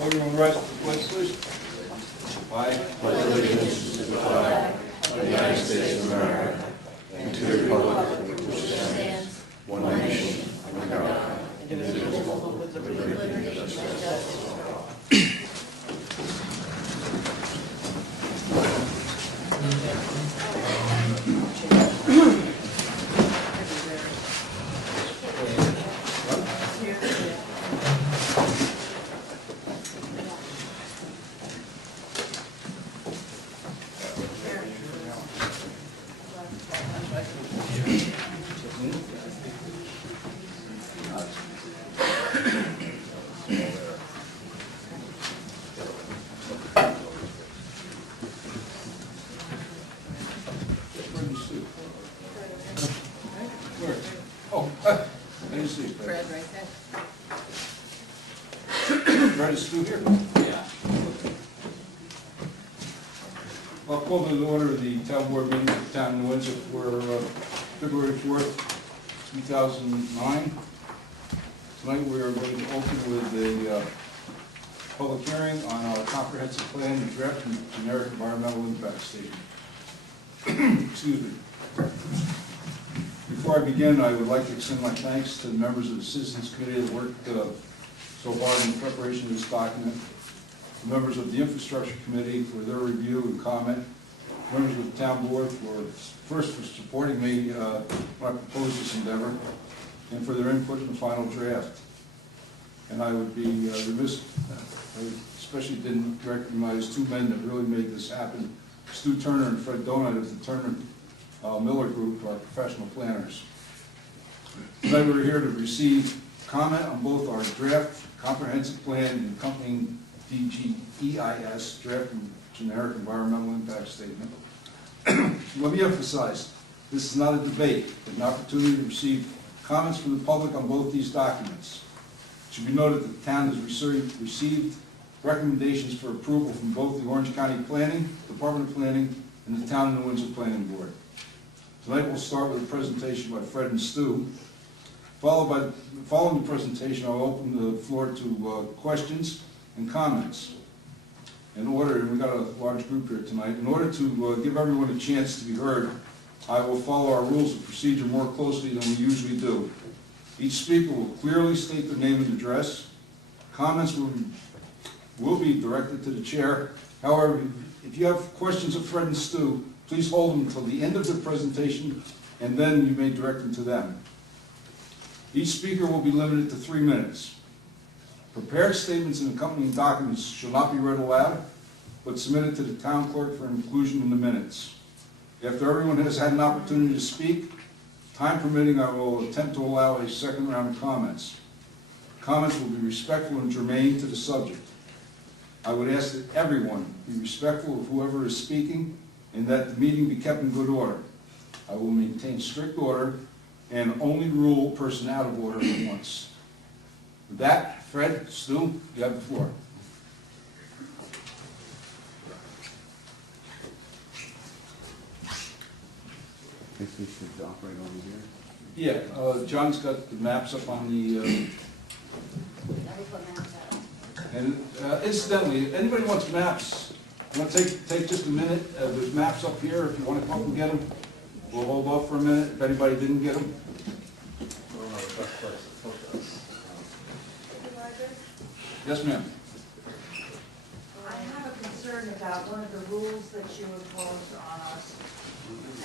Everyone rise to the pledge, please. I pledge allegiance to the flag of the United States of America and to the republic which stands one nation under God, indivisible, with liberty and justice for all. Fred right there. Fred is still here. Yeah. I'll call to the order of the town board meeting of the town of Windsor for February 4th, 2009. Tonight we are going to open with a public hearing on our comprehensive plan and draft and generic environmental impact statement. Excuse me. Before I begin, I would like to extend my thanks to the members of the Citizens Committee that worked so hard in the preparation of this document, the members of the Infrastructure Committee for their review and comment, members of the Town Board for supporting me when I proposed this endeavor, and for their input in the final draft. And I would be remiss, I especially didn't recognize two men that really made this happen, Stu Turner and Fred Donut of the Turner Miller Group, our professional planners. Tonight we're here to receive comment on both our draft comprehensive plan and accompanying DGEIS, draft and generic environmental impact statement. Let me emphasize, this is not a debate, it's an opportunity to receive comments from the public on both these documents. It should be noted that the town has received recommendations for approval from both the Orange County Planning, Department of Planning, and the Town of New Windsor Planning Board. Tonight we'll start with a presentation by Fred and Stu. Following the presentation, I'll open the floor to questions and comments. In order, and we've got a large group here tonight, in order to give everyone a chance to be heard, I will follow our rules of procedure more closely than we usually do. Each speaker will clearly state their name and address. Comments will be directed to the chair. However, if you have questions of Fred and Stu, please hold them until the end of the presentation, and then you may direct them to them. Each speaker will be limited to 3 minutes. Prepared statements and accompanying documents shall not be read aloud, but submitted to the town clerk for inclusion in the minutes. After everyone has had an opportunity to speak, time permitting, I will attempt to allow a second round of comments. Comments will be respectful and germane to the subject. I would ask that everyone be respectful of whoever is speaking and that the meeting be kept in good order. I will maintain strict order and only rule a person out of order at once. With that, Fred, Stu, you have the floor. I think we should operate over here. Yeah, John's got the maps up on the... And incidentally, anybody wants maps, you want to take just a minute? There's maps up here if you want to come up and get them. We'll hold off for a minute if anybody didn't get them. Yes, ma'am. I have a concern about one of the rules that you imposed on us,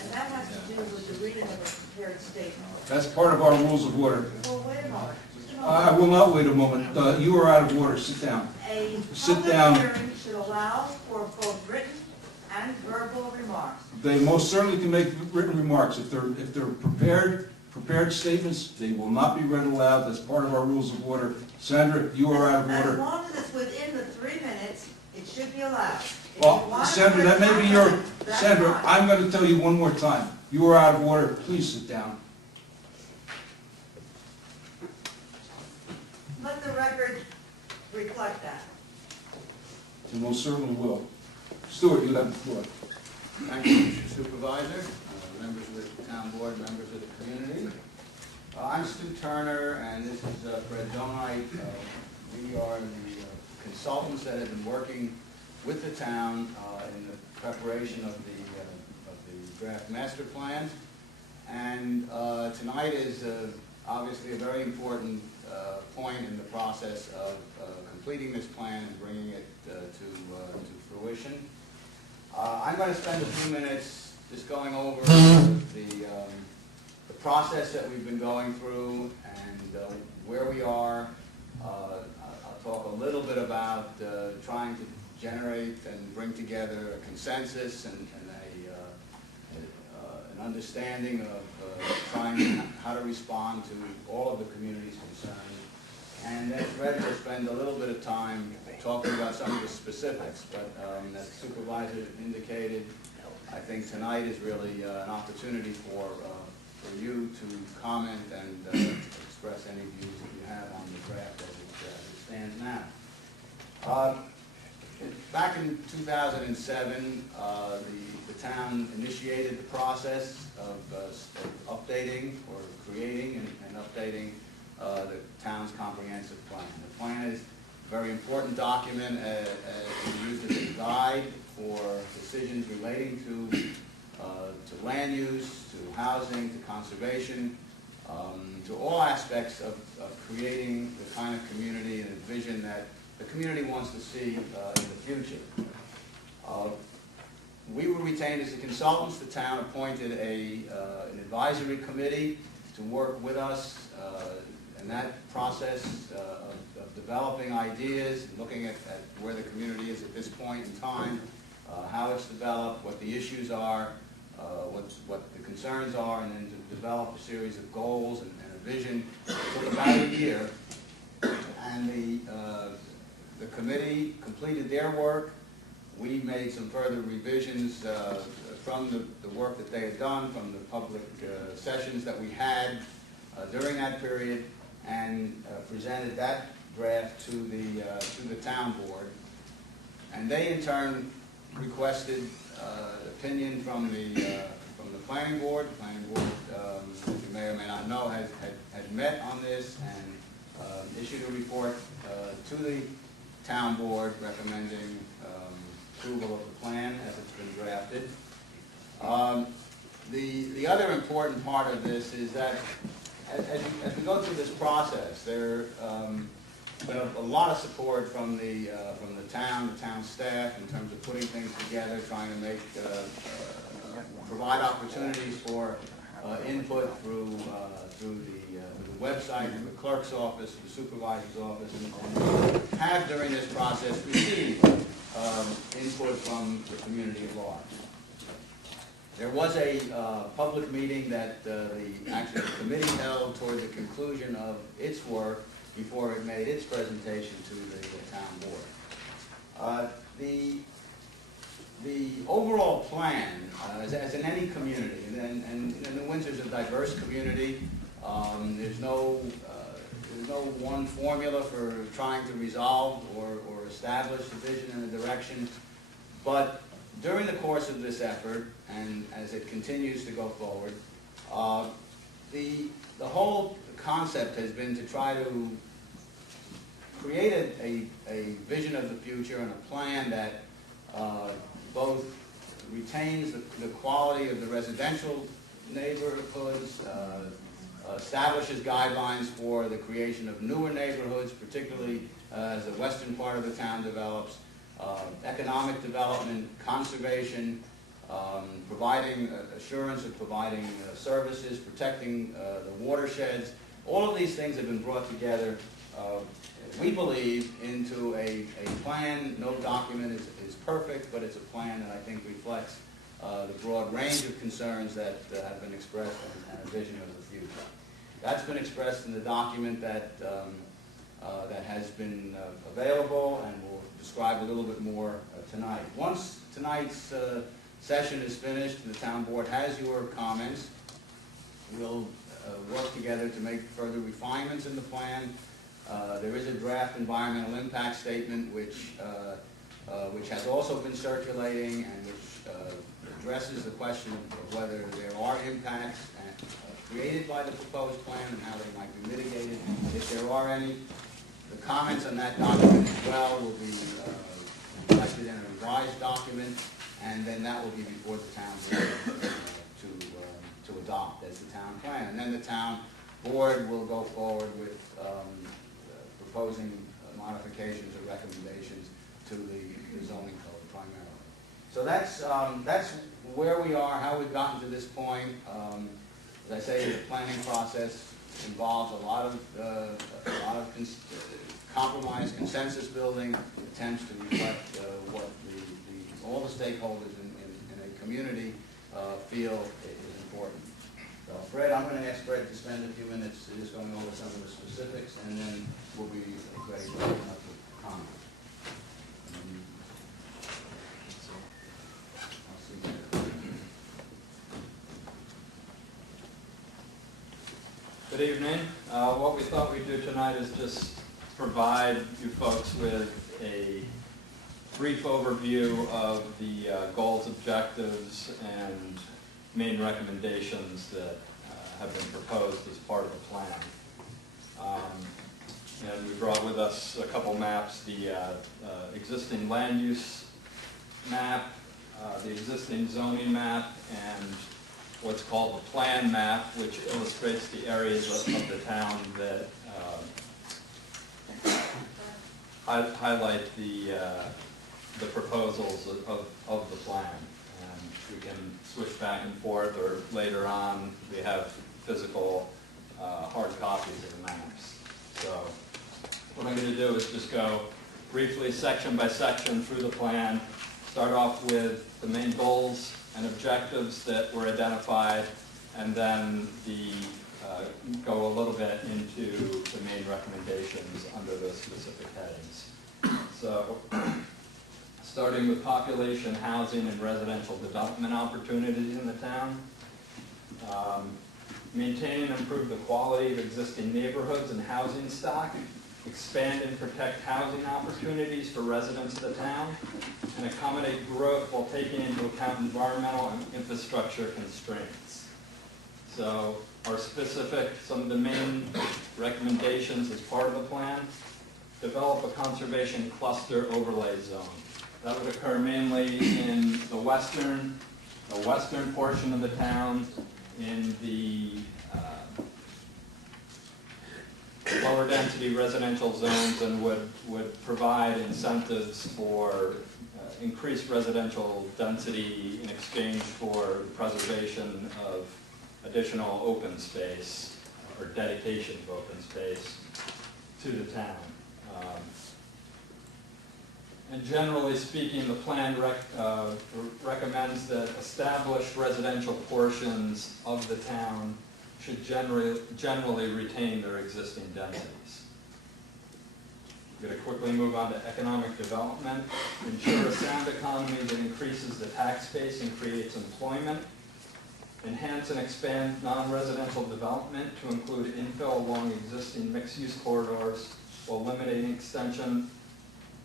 and that has to do with the reading of a prepared statement. That's part of our rules of order. Well, wait a moment. I will not wait a moment. You are out of order. Sit down. A Sit down. public hearing should allow for both written and verbal remarks. They most certainly can make written remarks. If they're prepared statements, they will not be read aloud. That's part of our rules of order. Sandra, you are out of As order. long as it's within the 3 minutes, it should be allowed. If you Well, want Sandra, to that may be your... that's Sandra, fine. I'm going to tell you one more time. You are out of order. Please sit down. Let the record reflect that. And most certainly will. Stuart, you have the floor. Thank you, Mr. Supervisor, members of the town board, members of the community. I'm Stu Turner, and this is Fred Donite. We are the consultants that have been working with the town in the preparation of the draft master plan. And tonight is obviously a very important point in the process of completing this plan and bringing it to fruition. I'm going to spend a few minutes just going over the process that we've been going through and where we are. I'll talk a little bit about trying to generate and bring together a consensus and an understanding of trying how to respond to all of the community's concerns. And then Fred will spend a little bit of time talking about some of the specifics, but as the supervisor indicated, I think tonight is really an opportunity for you to comment and express any views that you have on the draft as it stands now. Back in 2007, the town initiated the process of updating or creating and updating the town's comprehensive plan. The plan is a very important document used as a guide for decisions relating to land use, to housing, to conservation, to all aspects of creating the kind of community and a vision that the community wants to see in the future. We were retained as the consultants. The town appointed an advisory committee to work with us in that process of developing ideas, looking at where the community is at this point in time, how it's developed, what the issues are, what the concerns are, and then to develop a series of goals and a vision. It took about a year, and the committee completed their work. We made some further revisions from the work that they had done, from the public sessions that we had during that period, and presented that draft to the town board. And they in turn requested opinion from the planning board. The planning board, as you may or may not know, had met on this and issued a report to the town board recommending approval of the plan as it's been drafted. The other important part of this is that as we go through this process, there's been a lot of support from the town staff in terms of putting things together, trying to provide opportunities for input through the website, through the clerk's office, the supervisor's office, and have during this process received input from the community at large. There was a public meeting that the committee held toward the conclusion of its work before it made its presentation to the town board. The overall plan, as in any community, and the Windsor's a diverse community. There's no one formula for trying to resolve or establish a vision and a direction. But during the course of this effort, and as it continues to go forward, the whole concept has been to try to create a vision of the future and a plan that both retains the quality of the residential neighborhoods, establishes guidelines for the creation of newer neighborhoods, particularly as the western part of the town develops, economic development, conservation, providing assurance of providing services, protecting the watersheds. All of these things have been brought together, we believe, into a plan. No document is perfect, but it's a plan that I think reflects the broad range of concerns that have been expressed and a vision of the future. That's been expressed in the document that has been available, and we'll describe a little bit more tonight. Once tonight's session is finished and the town board has your comments, we'll work together to make further refinements in the plan. There is a draft environmental impact statement which has also been circulating and which addresses the question of whether there are impacts created by the proposed plan and how they might be mitigated, if there are any. The comments on that document as well will be reflected in a revised document, and then that will be before the town board to adopt as the town plan. And then the town board will go forward with proposing modifications or recommendations to the zoning code primarily. So that's where we are, how we've gotten to this point. As I say, the planning process involves a lot of compromise, consensus building, attempts to reflect what all the stakeholders in a community feel is important. So Fred, I'm going to ask Fred to spend a few minutes just going over some of the specifics, and then we'll be ready to open up for comments. Good evening. What we thought we'd do tonight is just provide you folks with a brief overview of the goals, objectives, and main recommendations that have been proposed as part of the plan. And we brought with us a couple maps, the existing land use map, the existing zoning map, and what's called the plan map, which illustrates the areas of the town that highlight the proposals of the plan. And we can switch back and forth, or later on we have physical hard copies of the maps. So what I'm going to do is just go briefly section by section through the plan, start off with the main goals and objectives that were identified, and then go a little bit into the main recommendations under those specific headings. So, starting with population, housing, and residential development opportunities in the town. Maintain and improve the quality of existing neighborhoods and housing stock. Expand and protect housing opportunities for residents of the town, and accommodate growth while taking into account environmental and infrastructure constraints. So some of the main recommendations as part of the plan: develop a conservation cluster overlay zone. That would occur mainly in the western portion of the town, in the lower density residential zones, and would provide incentives for increased residential density in exchange for preservation of additional open space or dedication of open space to the town. And generally speaking, the plan recommends that established residential portions of the town should generally retain their existing densities. I'm going to quickly move on to economic development. Ensure a sound economy that increases the tax base and creates employment. Enhance and expand non-residential development to include infill along existing mixed-use corridors while limiting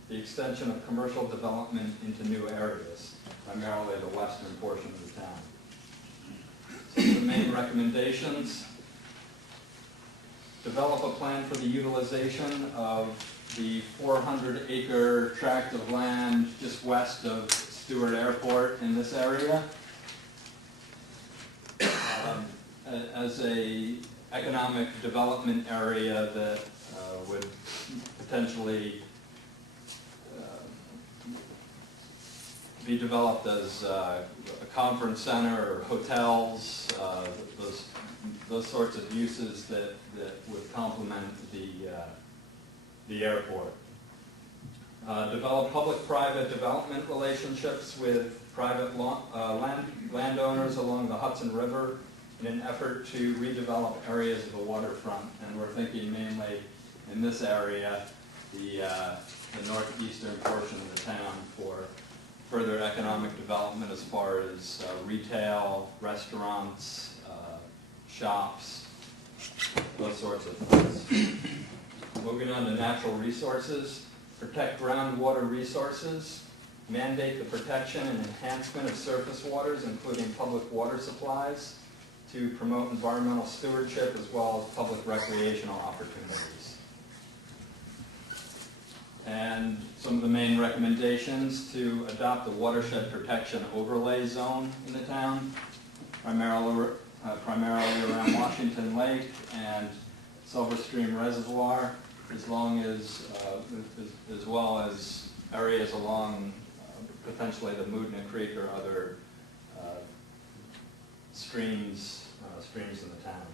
the extension of commercial development into new areas, primarily the western portion of the town. So the main recommendations: develop a plan for the utilization of the 400-acre tract of land just west of Stewart Airport in this area as a economic development area that would potentially be developed as a conference center or hotels, those sorts of uses that would complement the airport. Develop public-private development relationships with private landowners along the Hudson River in an effort to redevelop areas of the waterfront. And we're thinking mainly in this area, the northeastern portion of the town, for further economic development as far as retail, restaurants, shops, those sorts of things. Moving on to natural resources: protect groundwater resources, mandate the protection and enhancement of surface waters, including public water supplies, to promote environmental stewardship as well as public recreational opportunities. And some of the main recommendations: to adopt a watershed protection overlay zone in the town, primarily around Washington Lake and Silver Stream Reservoir, as well as areas along potentially the Moodna Creek or other streams in the town.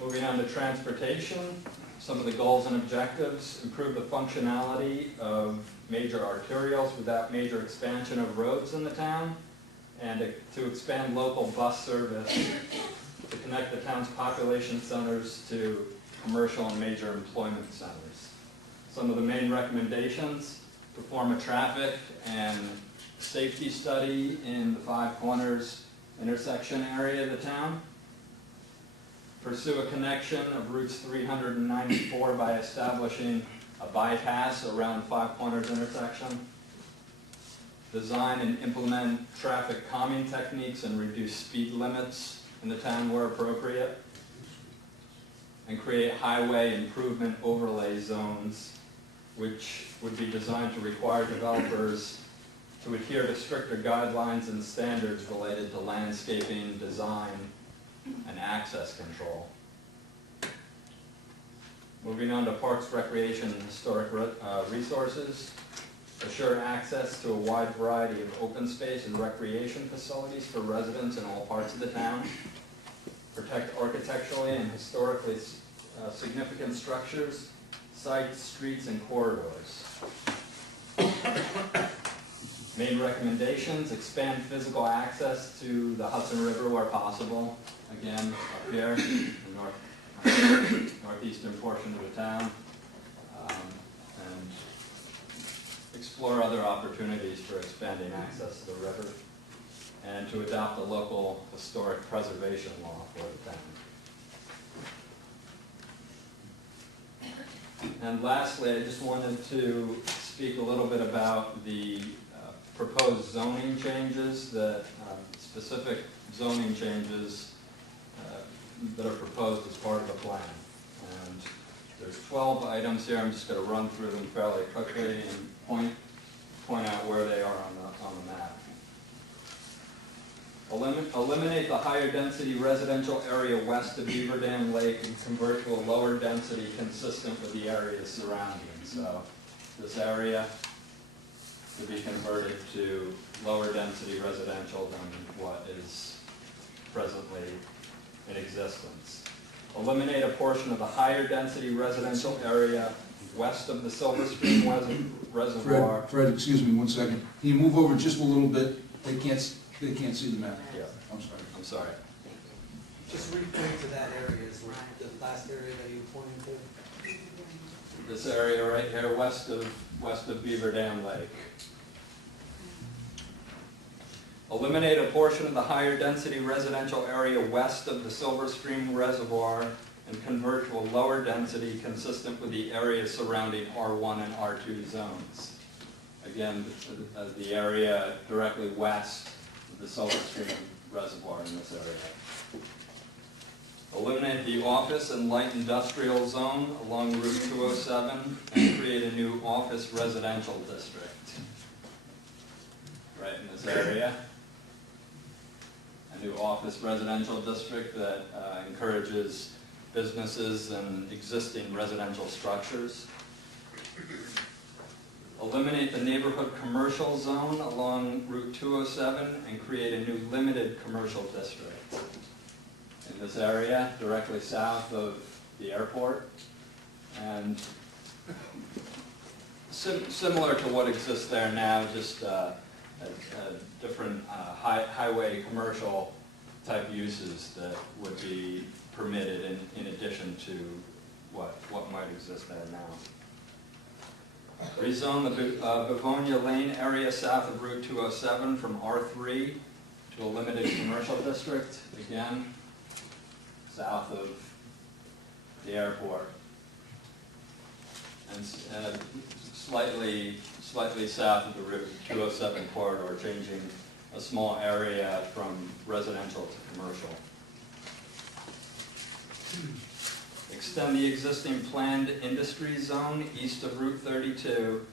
Moving on to transportation, some of the goals and objectives: improve the functionality of major arterials without major expansion of roads in the town, and to expand local bus service to connect the town's population centers to commercial and major employment centers. Some of the main recommendations: perform a traffic and safety study in the Five Corners intersection area of the town. Pursue a connection of routes 394 by establishing a bypass around Five Corners intersection. Design and implement traffic calming techniques and reduce speed limits in the town where appropriate. And create highway improvement overlay zones, which would be designed to require developers to adhere to stricter guidelines and standards related to landscaping, design, and access control. Moving on to parks, recreation, and historic resources. Assure access to a wide variety of open space and recreation facilities for residents in all parts of the town. Protect architecturally and historically significant structures, sites, streets, and corridors. Main recommendations: expand physical access to the Hudson River where possible. Again, up here, the northeastern portion of the town, and explore other opportunities for expanding access to the river, and to adopt a local historic preservation law for the town. And lastly, I just wanted to speak a little bit about the proposed zoning changes, specific zoning changes that are proposed as part of the plan. And there's 12 items here. I'm just going to run through them fairly quickly and point out where they are on the map. Eliminate the higher density residential area west of Beaver Dam Lake and convert to a lower density consistent with the areas surrounding. So this area to be converted to lower density residential than what is presently in existence. Eliminate a portion of the higher density residential area west of the Silver Stream Reservoir. Fred, excuse me 1 second. Can you move over just a little bit? They can't see the map. Yeah. I'm sorry. Just refer to that area, is the last area that you pointed to. This area right here, west of Beaver Dam Lake. Eliminate a portion of the higher density residential area west of the Silver Stream Reservoir and convert to a lower density consistent with the area surrounding R1 and R2 zones. Again, the area directly west of the Silver Stream Reservoir in this area. Eliminate the office and light industrial zone along Route 207 and create a new office residential district right in this area. A new office residential district that encourages businesses and existing residential structures. Eliminate the neighborhood commercial zone along Route 207 and create a new limited commercial district in this area directly south of the airport. And similar to what exists there now, just different highway commercial type uses that would be permitted in addition to what might exist there now. Rezone the Bevonia Lane area south of Route 207 from R3 to a limited commercial district, again, south of the airport. And slightly south of the Route 207 corridor, changing a small area from residential to commercial. Extend the existing planned industry zone east of Route 32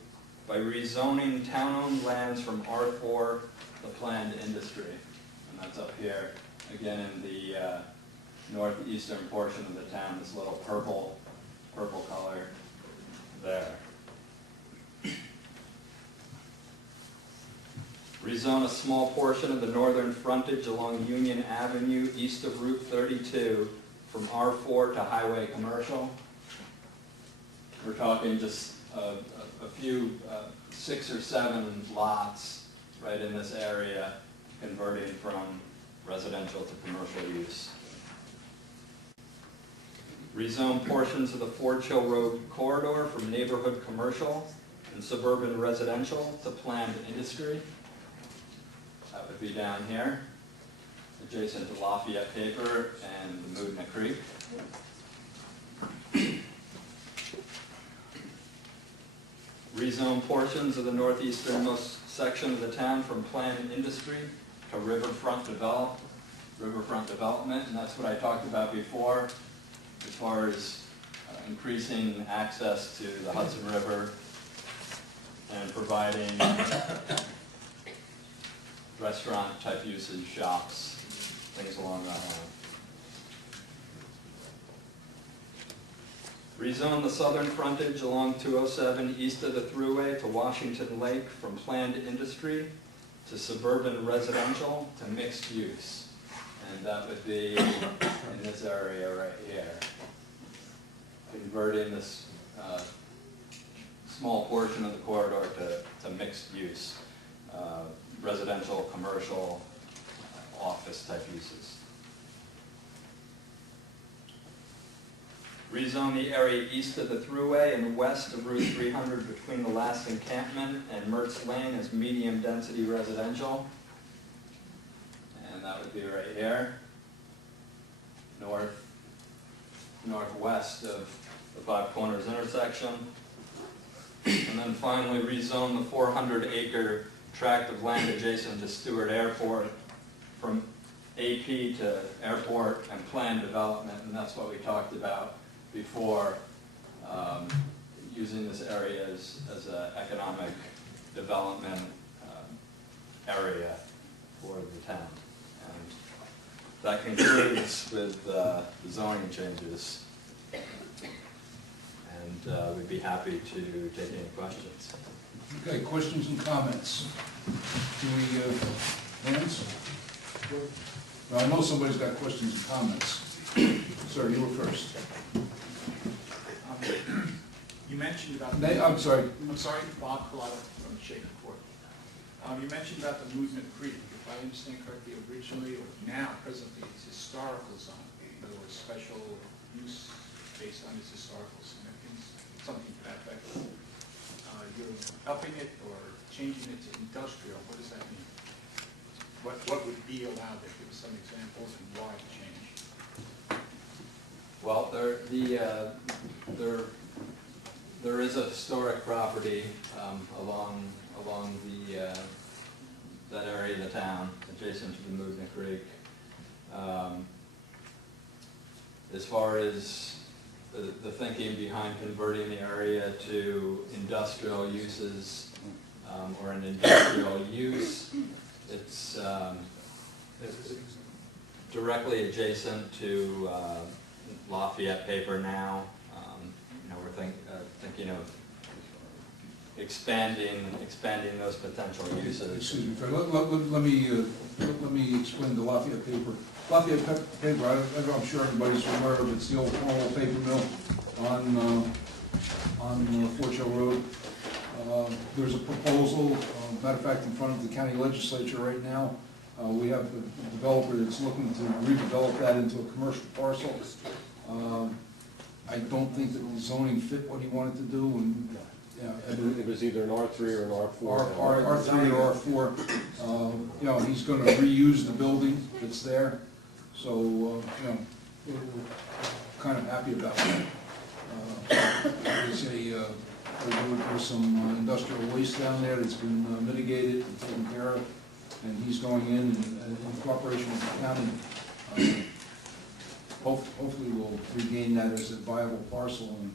by rezoning town-owned lands from R4 to planned industry. And that's up here, again in the northeastern portion of the town, this little purple color there. Rezone a small portion of the northern frontage along Union Avenue east of Route 32 from R4 to highway commercial. We're talking just a few, 6 or 7 lots right in this area, converting from residential to commercial use. Rezone portions of the Forge Hill Road corridor from neighborhood commercial and suburban residential to planned industry. That would be down here, adjacent to Lafayette Paper and the Moodna Creek. Rezone portions of the northeasternmost section of the town from planned industry to riverfront development, and that's what I talked about before, as far as increasing access to the Hudson River and providing restaurant-type uses, shops, things along that line. Rezone the southern frontage along 207 east of the Thruway to Washington Lake from planned industry to suburban residential to mixed use. And that would be in this area right here. Converting this small portion of the corridor to mixed use. Residential, commercial, office type uses. Rezone the area east of the Thruway and west of Route 300 between the last encampment and Mertz Lane as medium density residential. And that would be right here. Northwest of the Five Corners intersection. And then finally rezone the 400-acre tract of land adjacent to Stewart Airport from AP to airport and planned development, and that's what we talked about before, using this area as an economic development area for the town. And that concludes with the zoning changes. And we'd be happy to take any questions. Okay, questions and comments? Do we, Lance? Well, I know somebody's got questions and comments. Sir, you were first. You mentioned about... I'm sorry. Bob Collado from Shaker Court. You mentioned about the Moodna Creek. If I understand correctly, originally, or now, presently, it's historical zone. In other words, special use based on its historical significance, something to that effect. You're upping it or changing it to industrial. What does that mean? What would be allowed there? Give us some examples and why the change. Well, there is a historic property along that area of the town, adjacent to the Moodna Creek. As far as the thinking behind converting the area to industrial uses or an industrial use, it's directly adjacent to Lafayette Paper now. We're thinking of expanding those potential uses. Excuse me, let me explain the Lafayette Paper. Lafayette Paper, I'm sure everybody's aware of it. It's the old Cornwall paper mill on Forge Hill Road. There's a proposal, matter of fact, in front of the county legislature right now. We have a developer that's looking to redevelop that into a commercial parcel. I don't think that the zoning fit what he wanted to do, and It was either an R3 or an R4. R3 or R4. He's going to reuse the building that's there, so we're kind of happy about that. There's some industrial waste down there that's been mitigated and taken care of. and he's going in cooperation with the county. Hopefully we'll regain that as a viable parcel. And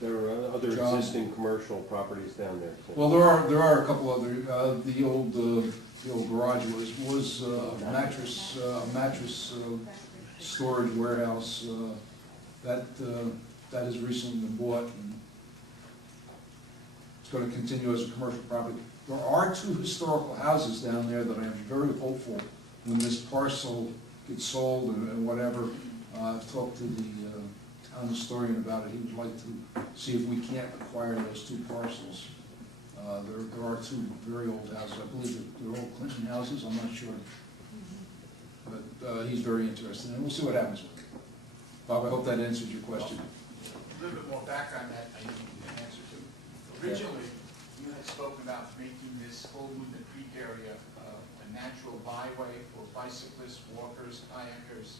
There are other John? existing commercial properties down there. so- well, there are a couple other, the old garage was a mattress storage warehouse, that has recently been bought, and it's gonna continue as a commercial property. There are 2 historical houses down there that I am very hopeful when this parcel gets sold and whatever. I've talked to the town historian about it. He would like to see if we can't acquire those 2 parcels. There are 2 very old houses. I believe they're old Clinton houses, I'm not sure. But he's very interested, and we'll see what happens with it. Bob, I hope that answered your question. A little bit more background that I need an answer to. Originally, you had spoken about making this whole Movement Creek area a natural byway for bicyclists, walkers, kayakers.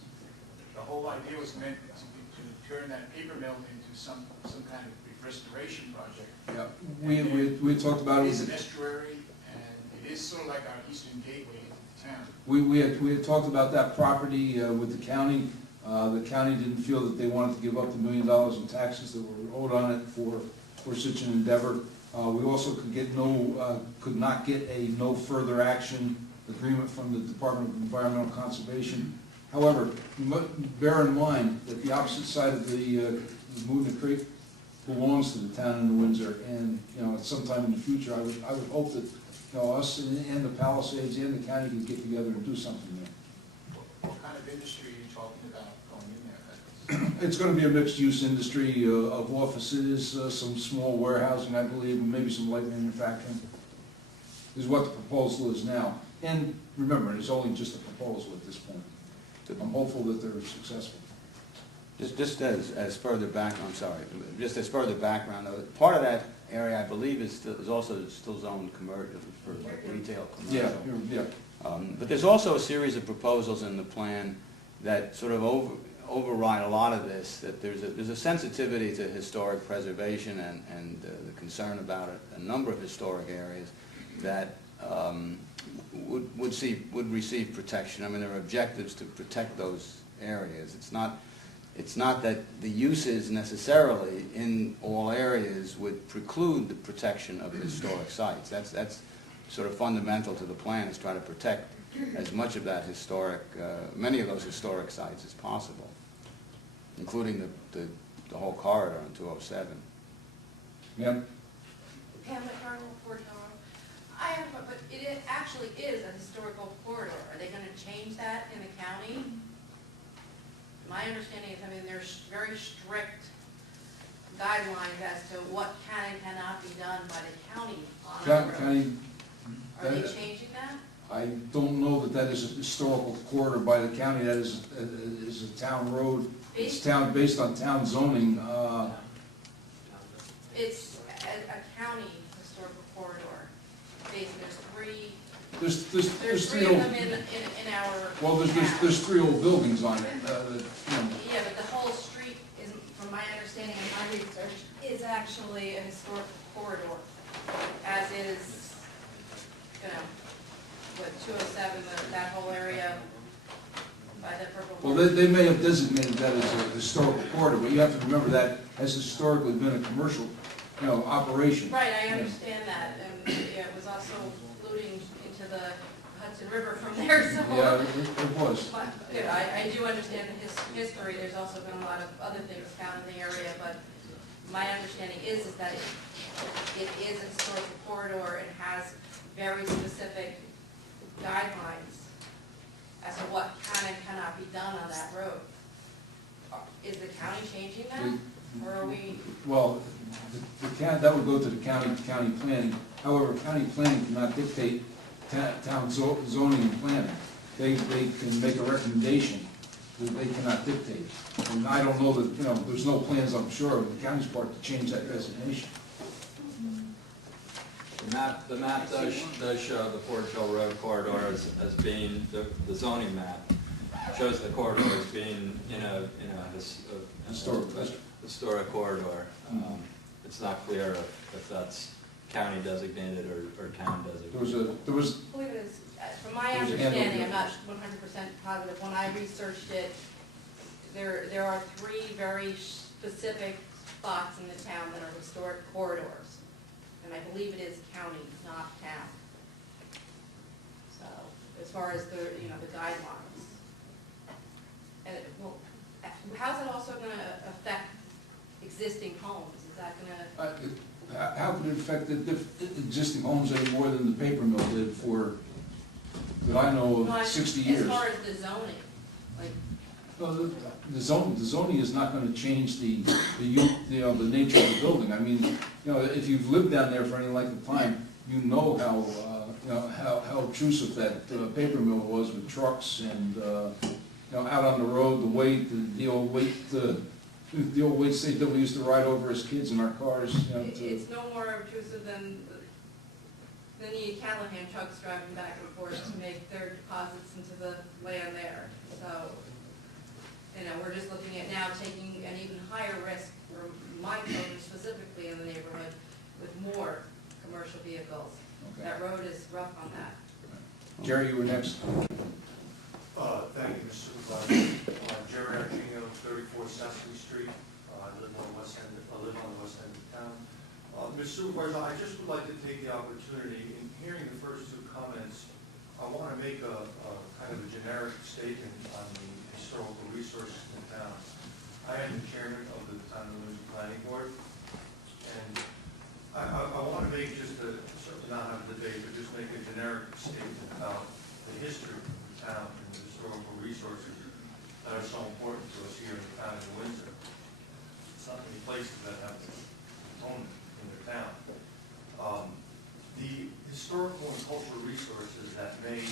The whole idea was meant to turn that paper mill into some kind of restoration project. Yeah, we had talked about It it. is an estuary, and it is sort of like our eastern gateway into town. We had talked about that property with the county. The county didn't feel that they wanted to give up the $1 million in taxes that were owed on it for such an endeavor. We also could not get a no further action agreement from the Department of Environmental Conservation. However, you must bear in mind that the opposite side of the Movement Creek belongs to the town of New Windsor, and at some time in the future, I would hope that us and the Palisades and the county can get together and do something there. What kind of industry are you talking about going in there? It's going to be a mixed-use industry of offices, some small warehousing, I believe, and maybe some light manufacturing, is what the proposal is now. And remember, it's only just a proposal at this point. I'm hopeful that they're successful. Just as further back, I'm sorry, just as further background, part of that area, I believe, is also still zoned commercial, for like retail commercial. Yeah. But there's also a series of proposals in the plan that sort of override a lot of this, that there's a sensitivity to historic preservation and the concern about a number of historic areas that would receive protection. I mean, there are objectives to protect those areas. It's not that the uses necessarily in all areas would preclude the protection of historic sites. That's sort of fundamental to the plan, is try to protect as much of that historic, many of those historic sites as possible, including the whole corridor on 207. Yeah. Pam McCarnell, Fort Hill. But it actually is a historical corridor. Are they going to change that in the county? My understanding is, there's very strict guidelines as to what can and cannot be done by the county on the road. County, Are they changing that? I don't know that is a historical corridor by the county. That is a town road. It's based on town zoning. It's a county historical corridor. There's three. There's Three three of old. them in our. Well, town. there's 3 old buildings on it. Yeah, but the whole street is, from my understanding and my research, is actually a historical corridor, as is, what, 207, that whole area by the purple. Well, they may have designated that as a historical corridor, but you have to remember that has historically been a commercial, operation. Right, I understand that, and it was also polluting into the Hudson River from there, so. Yeah, it was. But, I do understand the history. There's also been a lot of other things found in the area, but my understanding is that it is a historical corridor and has very specific guidelines as to what can and cannot be done on that road. Is the county changing that, or are we? Well, that would go to the county planning. However, county planning cannot dictate town zoning and planning. They can make a recommendation, but they cannot dictate. And I don't know that, there's no plans, I'm sure, on the county's part to change that designation. The map does show the Fort Hill Road corridor as being, the zoning map shows the corridor as being in a Historic. historic corridor. It's not clear if that's county designated or town designated. There was, I believe it is, from my There's a understanding, handle. I'm not 100% positive, when I researched it, there are 3 very specific spots in the town that are historic corridors. And I believe it is county, not town. So, as far as the, the guidelines. And, well, how's it also gonna affect existing homes? Is that gonna? how could it affect the existing homes any more than the paper mill did for, that I know No, of, 60 years? As far as the zoning, like, No, the zoning is not gonna change the nature of the building. I mean, if you've lived down there for any length of time, you know how obtrusive that paper mill was with trucks and, out on the road, the weight, the old weight state that we used to ride over as kids in our cars, it's no more obtrusive than the Callahan trucks driving back and forth to make their deposits into the land there. So, we're just looking at now taking an even higher risk for my children specifically in the neighborhood with more commercial vehicles. Okay. That road is rough on that. Jerry, you were next. Thank you, Mr. Supervisor. Jerry Argino, 34 Sesame Street. I live on the west end of town. Mr. Supervisor, I just would like to take the opportunity, in hearing the first 2 comments, I want to make a kind of a generic statement on the historical resources in the town. I am the chairman of the Town of Windsor Planning Board, and I want to make certainly not have a debate, but just make a generic statement about the history of the town and the historical resources that are so important to us here in the town of Windsor. It's not many places that have this component in their town. The historical and cultural resources that may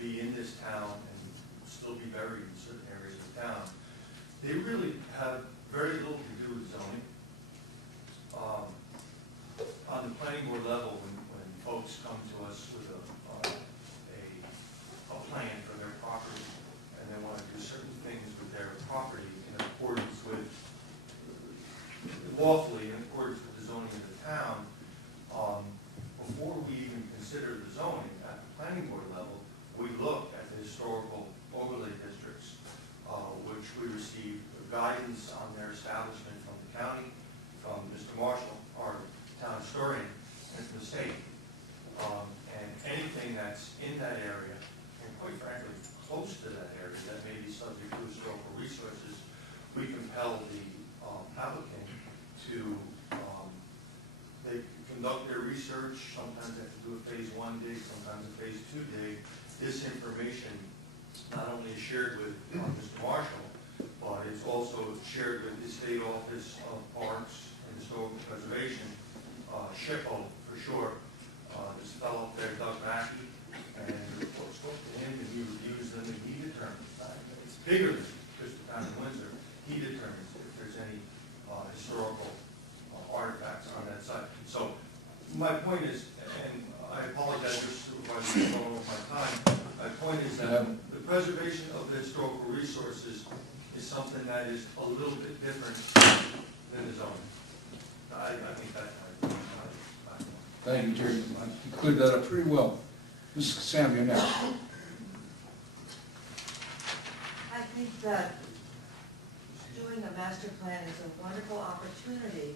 be in this town and still be buried in certain areas of town, they really have very little to do with zoning. On the planning board level, when folks come to us with a plan for their property and they want to do certain things with their property in accordance with, lawfully in accordance with the zoning of the town, before we even consider the zoning at the planning board level, we look at the historical overlay districts, which we receive guidance on their establishment from the county, from Mr. Marshall, our town historian, and from the state. And anything that's in that area, and quite frankly, close to that area that may be subject to historical resources, we compel the applicant to, they conduct their research, sometimes they have to do a phase 1 dig, sometimes a phase 2 dig. This information not only is shared with Mr. Marshall, but it's also shared with the State Office of Parks and Historical Preservation, SHPO for short. This fellow there, Doug Mackey, and we spoke to him, and he reviews them, and he determines, it's bigger than just the town of Windsor, he determines if there's any historical artifacts on that site. So my point is, and I apologize, Mr. Supervisor, for going over my time, my point is that the preservation of the historical resources is something that is a little bit different than the zoning. I think that's my point. Thank you, Jerry. You cleared that up pretty well. Mrs. Sam, you're next. I think that doing a master plan is a wonderful opportunity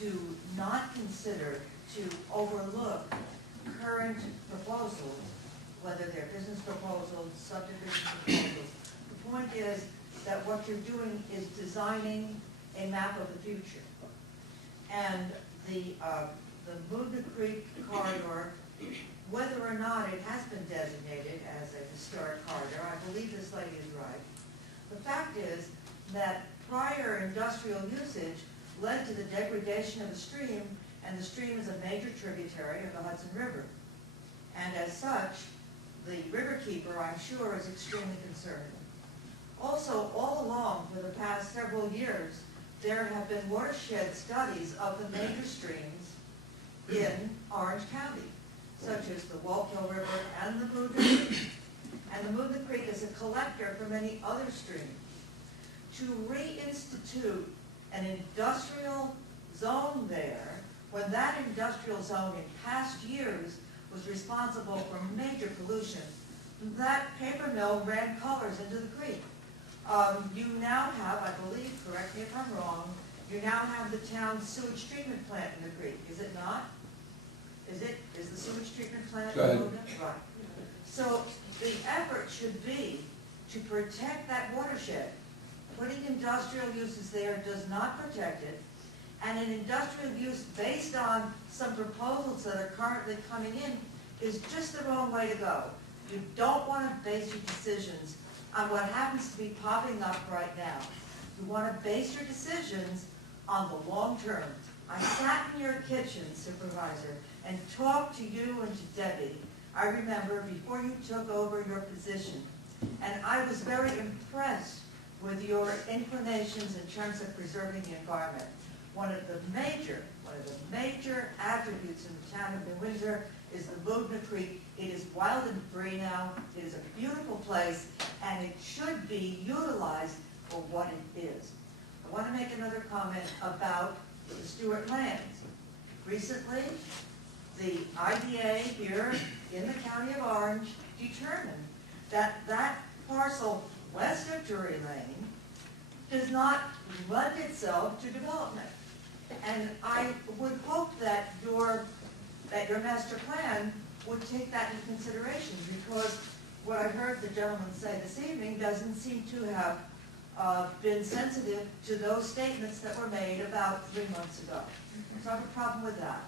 to not consider, to overlook current proposals, whether they're business proposals, subdivision proposals. The point is that what you're doing is designing a map of the future. And the Movement Creek corridor, whether or not it has been designated as a historic corridor, I believe this lady is right. The fact is that prior industrial usage led to the degradation of the stream, and the stream is a major tributary of the Hudson River. And as such, the riverkeeper, I'm sure, is extremely concerned. Also, all along for the past several years, there have been watershed studies of the major streams in Orange County, such as the Wallkill River and the Movement Creek. And the Movement Creek is a collector for many other streams. To reinstitute an industrial zone there, when that industrial zone in past years was responsible for major pollution, that paper mill ran colors into the creek. You now have, I believe, correct me if I'm wrong, you now have the town's sewage treatment plant in the creek, is it not? Is the sewage treatment plant? Go ahead. Right. So the effort should be to protect that watershed. Putting industrial uses there does not protect it, and an industrial use based on some proposals that are currently coming in is just the wrong way to go. You don't want to base your decisions on what happens to be popping up right now. You want to base your decisions on the long term. I sat in your kitchen, Supervisor, and talked to you and to Debbie, I remember, before you took over your position. And I was very impressed with your inclinations in terms of preserving the environment. One of the major attributes in the town of New Windsor is the Movement Creek. It is wild and free now. It is a beautiful place, and it should be utilized for what it is. I want to make another comment about the Stewart lands. Recently, the IDA here in the County of Orange determined that that parcel west of Drury Lane does not lend itself to development. And I would hope that your master plan would take that into consideration, because what I heard the gentleman say this evening doesn't seem to have been sensitive to those statements that were made about 3 months ago. So I have a problem with that.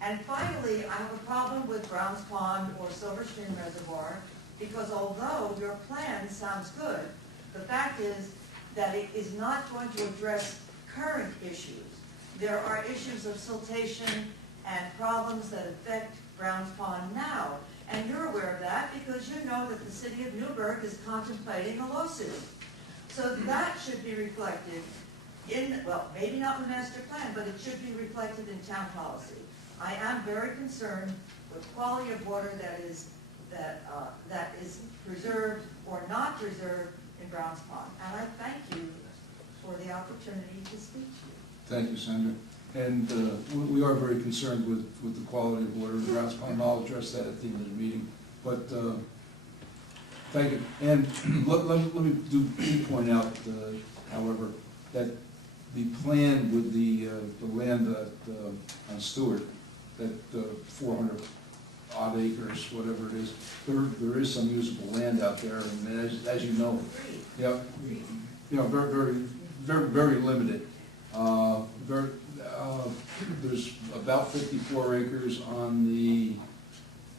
And finally, I have a problem with Browns Pond or Silver Stream Reservoir, because although your plan sounds good, the fact is that it is not going to address current issues. There are issues of siltation and problems that affect Browns Pond now. And you're aware of that because you know that the city of Newburgh is contemplating a lawsuit. So that should be reflected in, well, maybe not in the master plan, but it should be reflected in town policy. I am very concerned with quality of water that is preserved or not preserved in Browns Pond. And I thank you for the opportunity to speak to you. Thank you, Sandra. And we are very concerned with the quality of water in Browns Pond, and I'll address that at the end of the meeting. But thank you. And let me point out, however, that the plan with the land on Stewart, that 400 odd acres, whatever it is, there is some usable land out there, and as you know, yeah, very limited. There's about 54 acres on the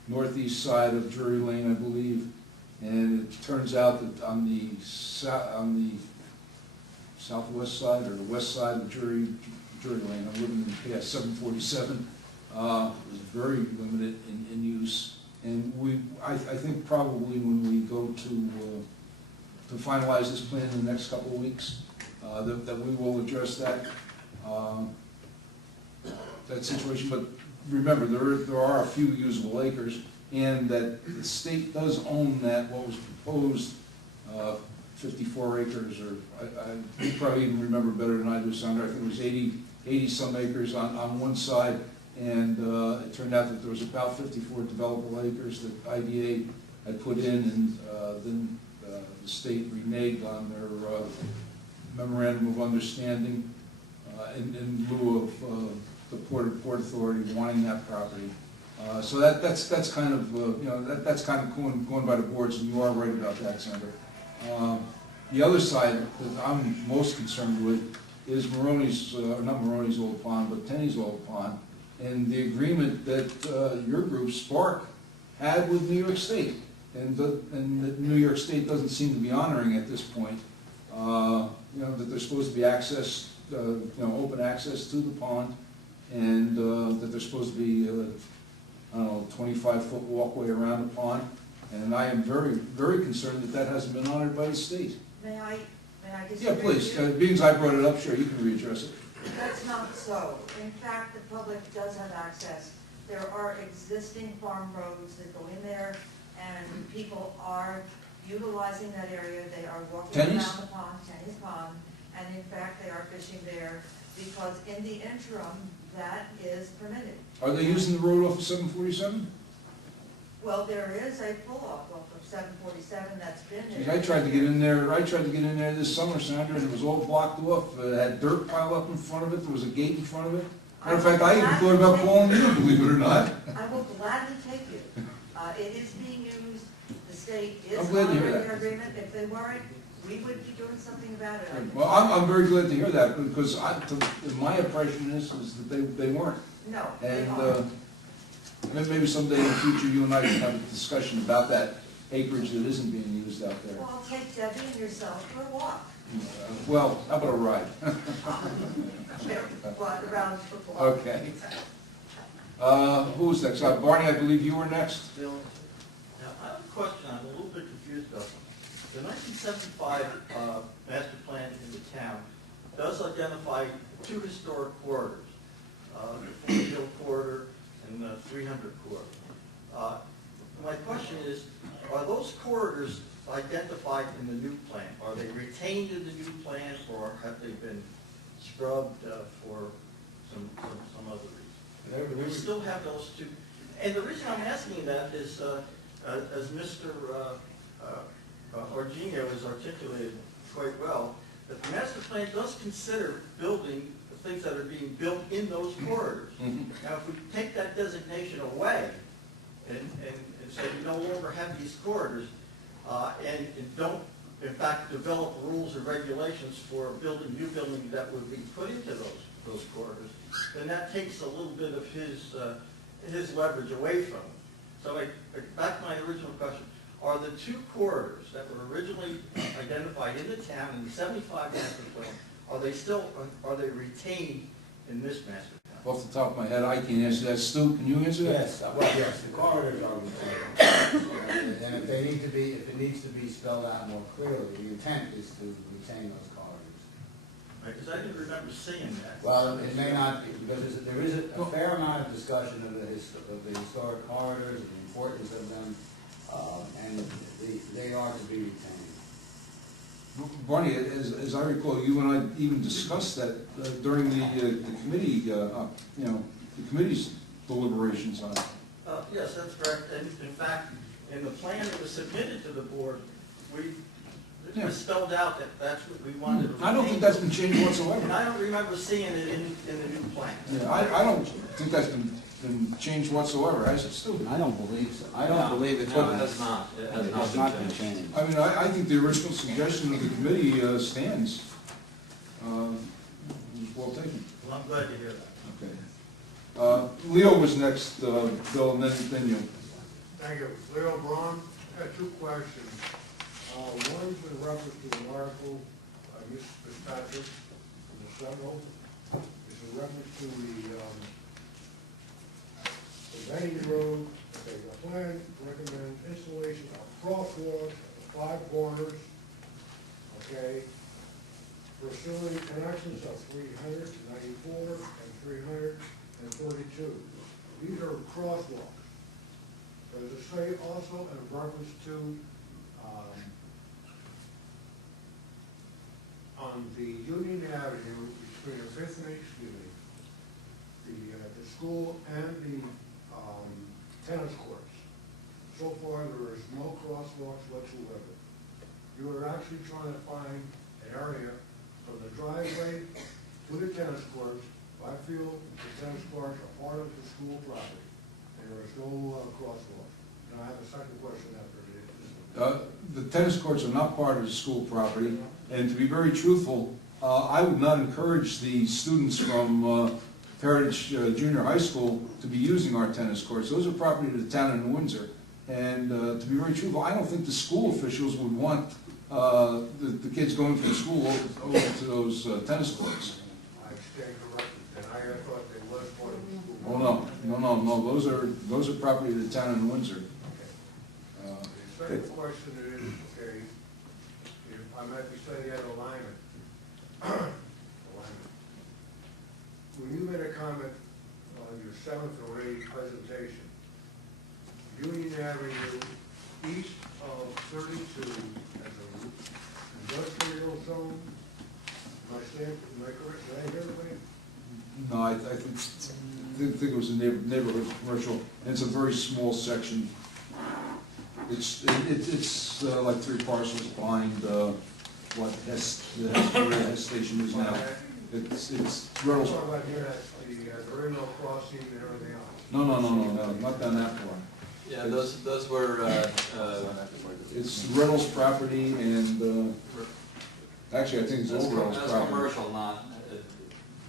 northeast side of Drury Lane, I believe, and it turns out that on the southwest side or the west side of Drury Lane, I'm living in PS 747, was very limited in use. And I think probably when we go to finalize this plan in the next couple of weeks, that we will address that situation. But remember, there are a few usable acres, and that the state does own that, what was proposed 54 acres, or you probably even remember better than I do, Sandra. I think it was 80 some acres on one side, and it turned out that there was about 54 developable acres that IDA had put in, and then the state reneged on their memorandum of understanding in lieu of the Port Authority wanting that property. So that's kind of that's kind of going by the boards, and you are right about that, Senator. The other side that I'm most concerned with is Maroney's, not Maroney's Old Pond, but Tenney's Old Pond, and the agreement that your group, Spark, had with New York State, and that New York State doesn't seem to be honoring at this point. That there's supposed to be access, open access to the pond, and that there's supposed to be, 25-foot walkway around the pond. And I am very, very concerned that hasn't been honored by the state. May I disagree? Yeah, please. with you? Being I brought it up, sure, you can readdress it. That's not so. In fact, the public does have access. There are existing farm roads that go in there, and people are utilizing that area. They are walking Tenny's? around the pond, Tenny's Pond, and in fact, they are fishing there. because in the interim, that is permitted. Are they using the road off of 747? Well, there is a pull-off of 747 that's been Geez, there. I tried to get in there this summer, Sandra, and it was all blocked off. It had dirt piled up in front of it, there was a gate in front of it. Matter of fact, I even thought about calling you, believe it or not. I will gladly take you. It is being used, the state is I'm glad to hear honoring that. their agreement. If they weren't, we would be doing something about it. Well, I'm very glad to hear that, because my impression is that they weren't. No, they And aren't. maybe someday in the future, you and I can have a discussion about that acreage that isn't being used out there. Well, take Debbie and yourself for a walk. Well, how about a ride? Walk around the block. Okay. Who's next? Barney, I believe you were next. Bill, now, I have a question I'm a little bit confused about. The 1975 master plan in the town does identify two historic corridors, the 40 Hill corridor and the 300 corridor. My question is, are those corridors identified in the new plan? Are they retained in the new plan, or have they been scrubbed for some other reason? We still have those two. And the reason I'm asking that is, as Mr. Orginio has articulated quite well, that the master plan does consider building the things that are being built in those corridors. Now, if we take that designation away and say we no longer have these corridors, and don't, in fact, develop rules or regulations for building new buildings that would be put into those corridors, then that takes a little bit of his leverage away from him. So back to my original question, are the two corridors that were originally identified in the town in the 75 master plan, are they retained in this master plan? Off the top of my head, I can't answer that. Stu, can you answer that? Yes, well, yes, the corridors are retained. And if it needs to be spelled out more clearly, the intent is to retain those corridors. Because I didn't remember seeing that. Well, it may not, be, because there is a fair amount of discussion of the historic corridors and the importance of them, and they are to be retained. Barney, as I recall, you and I even discussed that during the committee, the committee's deliberations on it. Yes, that's correct. And in fact, in the plan that was submitted to the board, it was spelled out that that's what we wanted. I don't think that's been changed whatsoever. And I don't remember seeing it in the new plan. Yeah, I don't think that's been changed whatsoever, has it, Stu? I don't believe so. I don't believe it's. No, it has not. It has not been changed. changed. I mean, I think the original suggestion of the committee stands. Well taken. Well, I'm glad to hear that. Okay. Leo was next, Bill, and then you. Thank you. Leo Braun, I have two questions. One's in reference to an article by Mr. Fitzpatrick from the Sentinel. It's in reference to the Benny Road. Okay, the plan recommends installation of crosswalks at the 5 corners, okay, pursuing connections of 394 and 332. These are crosswalks. Does it say also in reference to on the Union Avenue between the school and the tennis courts? So far, there is no crosswalks whatsoever. You are actually trying to find an area from the driveway to the tennis courts. I feel the tennis courts are part of the school property, and there is no crosswalks. And I have a second question after this. The tennis courts are not part of the school property, and to be very truthful, I would not encourage the students from Heritage Junior High School to be using our tennis courts. Those are property of the town in Windsor. And to be very truthful, I don't think the school officials would want the kids going from school over to those tennis courts. I stand corrected, and I thought they was part of the school. Oh, no, those are property of the town in Windsor. The second question is, okay, if I might be saying that alignment. When you made a comment on your 7th or 8th presentation, Union Avenue east of 32 as an industrial zone, am I correct? Did I hear it right? No, I think it was a neighborhood commercial, and it's a very small section. It's like 3 parcels behind, what the Hess station is now. It's Reynolds. Talking about here, the railroad crossing and everything else. No, not down that far. Yeah, those were, It's Reynolds property and, actually, I think it's all Reynolds that's property. commercial, not,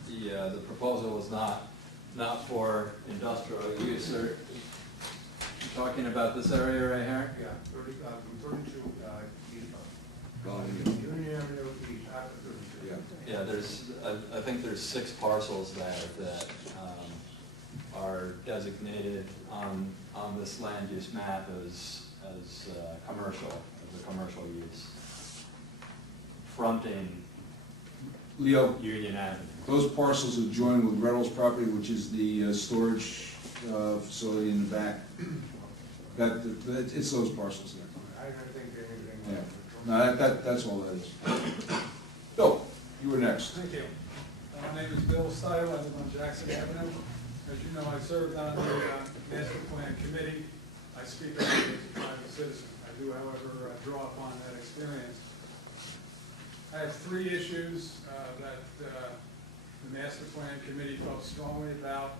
the proposal was not for industrial use. Are you talking about this area right here? Yeah, from 32, east, Well, Union Avenue east, after 32. yeah. Yeah, I think there's 6 parcels there that are designated on this land use map as commercial, as a commercial use, fronting Leo, Union Avenue. those parcels adjoin with Reynolds property, which is the storage facility in the back. It's those parcels there. I don't think anything. Yeah. No, that's all that is. Bill, you were next. Thank you. My name is Bill Style, I live on Jackson Avenue. As you know, I served on the master plan committee. I speak as a private citizen. I do, however, draw upon that experience. I have 3 issues that the master plan committee felt strongly about.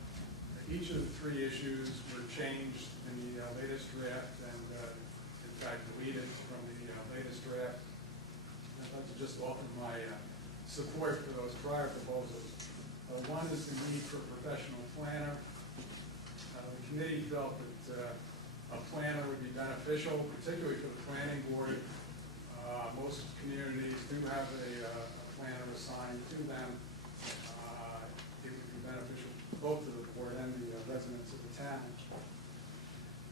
Each of the 3 issues were changed in the latest draft and, in fact, deleted from the latest draft. I'd like to just offer my support for those prior proposals. One is the need for a professional planner. The committee felt that a planner would be beneficial, particularly for the planning board. Most communities do have a planner assigned to them. It would be beneficial both to the board and the residents of the town.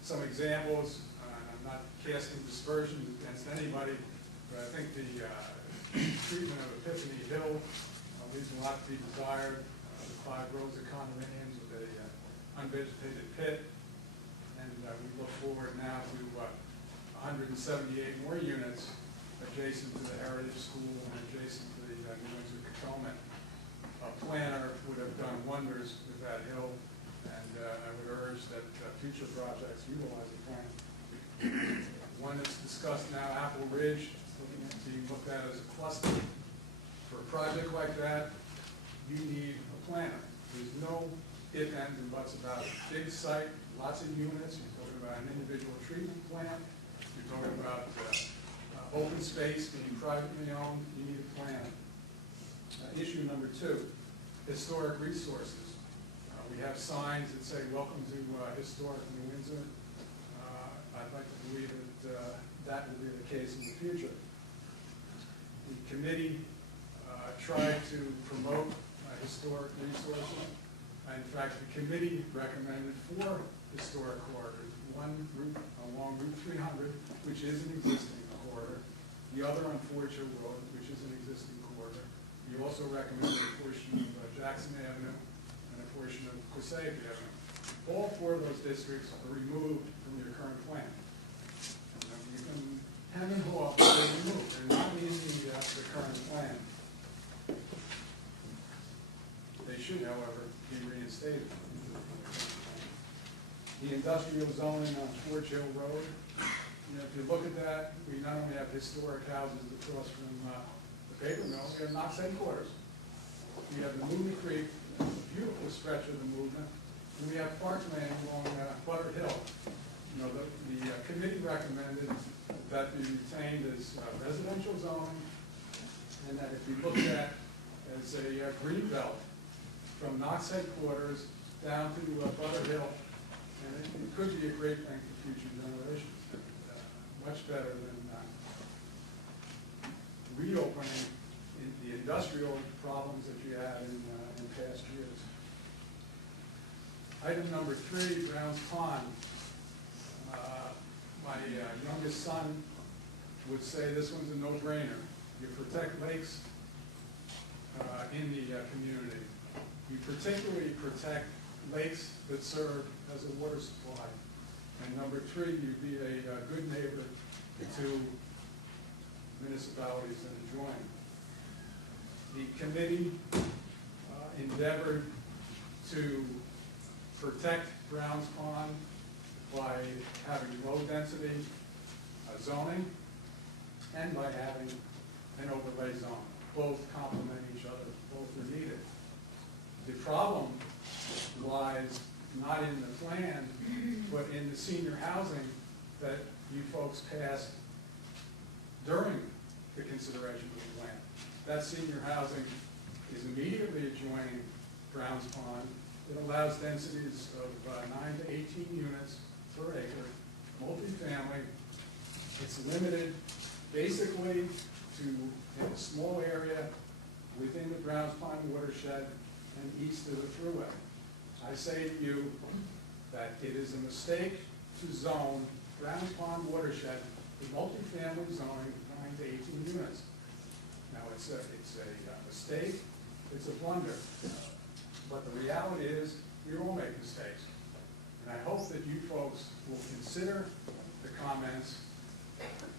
Some examples, I'm not casting dispersions against anybody, but I think the treatment of Epiphany Hill leaves a lot to be desired. The 5 rows of condominiums with a unvegetated pit, and we look forward now to 178 more units adjacent to the Heritage School and adjacent to the New Windsor Cantonment. A planner would have done wonders with that hill, and I would urge that future projects utilize the plan. One that's discussed now, Apple Ridge, being looked at as a cluster. For a project like that, you need a planner. There's no if, ands, and buts about it. Big site, lots of units. You're talking about an individual treatment plant. You're talking about open space being privately owned. You need a plan. Issue number 2, historic resources. We have signs that say, "Welcome to historic New Windsor." I'd like to believe that that will be the case in the future. The committee tried to promote historic resources. In fact, the committee recommended 4 historic corridors. One along Route 300, which is an existing corridor. The other on Fortune Road, which is an existing corridor. You also recommended a portion of Jackson Avenue and a portion of Passaic Avenue. All 4 of those districts are removed from your current plan. You can hem and haw, but they're removed. They're not in the current plan. They should, however, be reinstated. The industrial zoning on Forge Hill Road, if you look at that, we not only have historic houses across from the paper mill, we have Knox headquarters. We have the Movement Creek, a beautiful stretch of the movement, and we have parkland along Butter Hill. The committee recommended that be retained as residential zoning, and that it be looked at as a green belt from Knox headquarters down to Butter Hill, and it could be a great thing for future generations. Much better than reopening the industrial problems that you had in past years. Item number 3, Browns Pond. My youngest son would say this one's a no-brainer. You protect lakes in the community. You particularly protect lakes that serve as a water supply. And number 3, you'd be a good neighbor to municipalities that adjoin. The committee endeavored to protect Browns Pond by having low-density zoning and by having an overlay zone. Both complement each other, both are needed. The problem lies not in the plan, but in the senior housing that you folks passed during the consideration of the plan. That senior housing is immediately adjoining Browns Pond. It allows densities of 9 to 18 units per acre, multifamily. It's limited basically to a small area within the Browns Pond watershed and east of the thruway. I say to you that it is a mistake to zone Browns Pond watershed with multifamily zoning 9 to 18 units. Now, it's a mistake, it's a blunder, but the reality is we all make mistakes. And I hope that you folks will consider the comments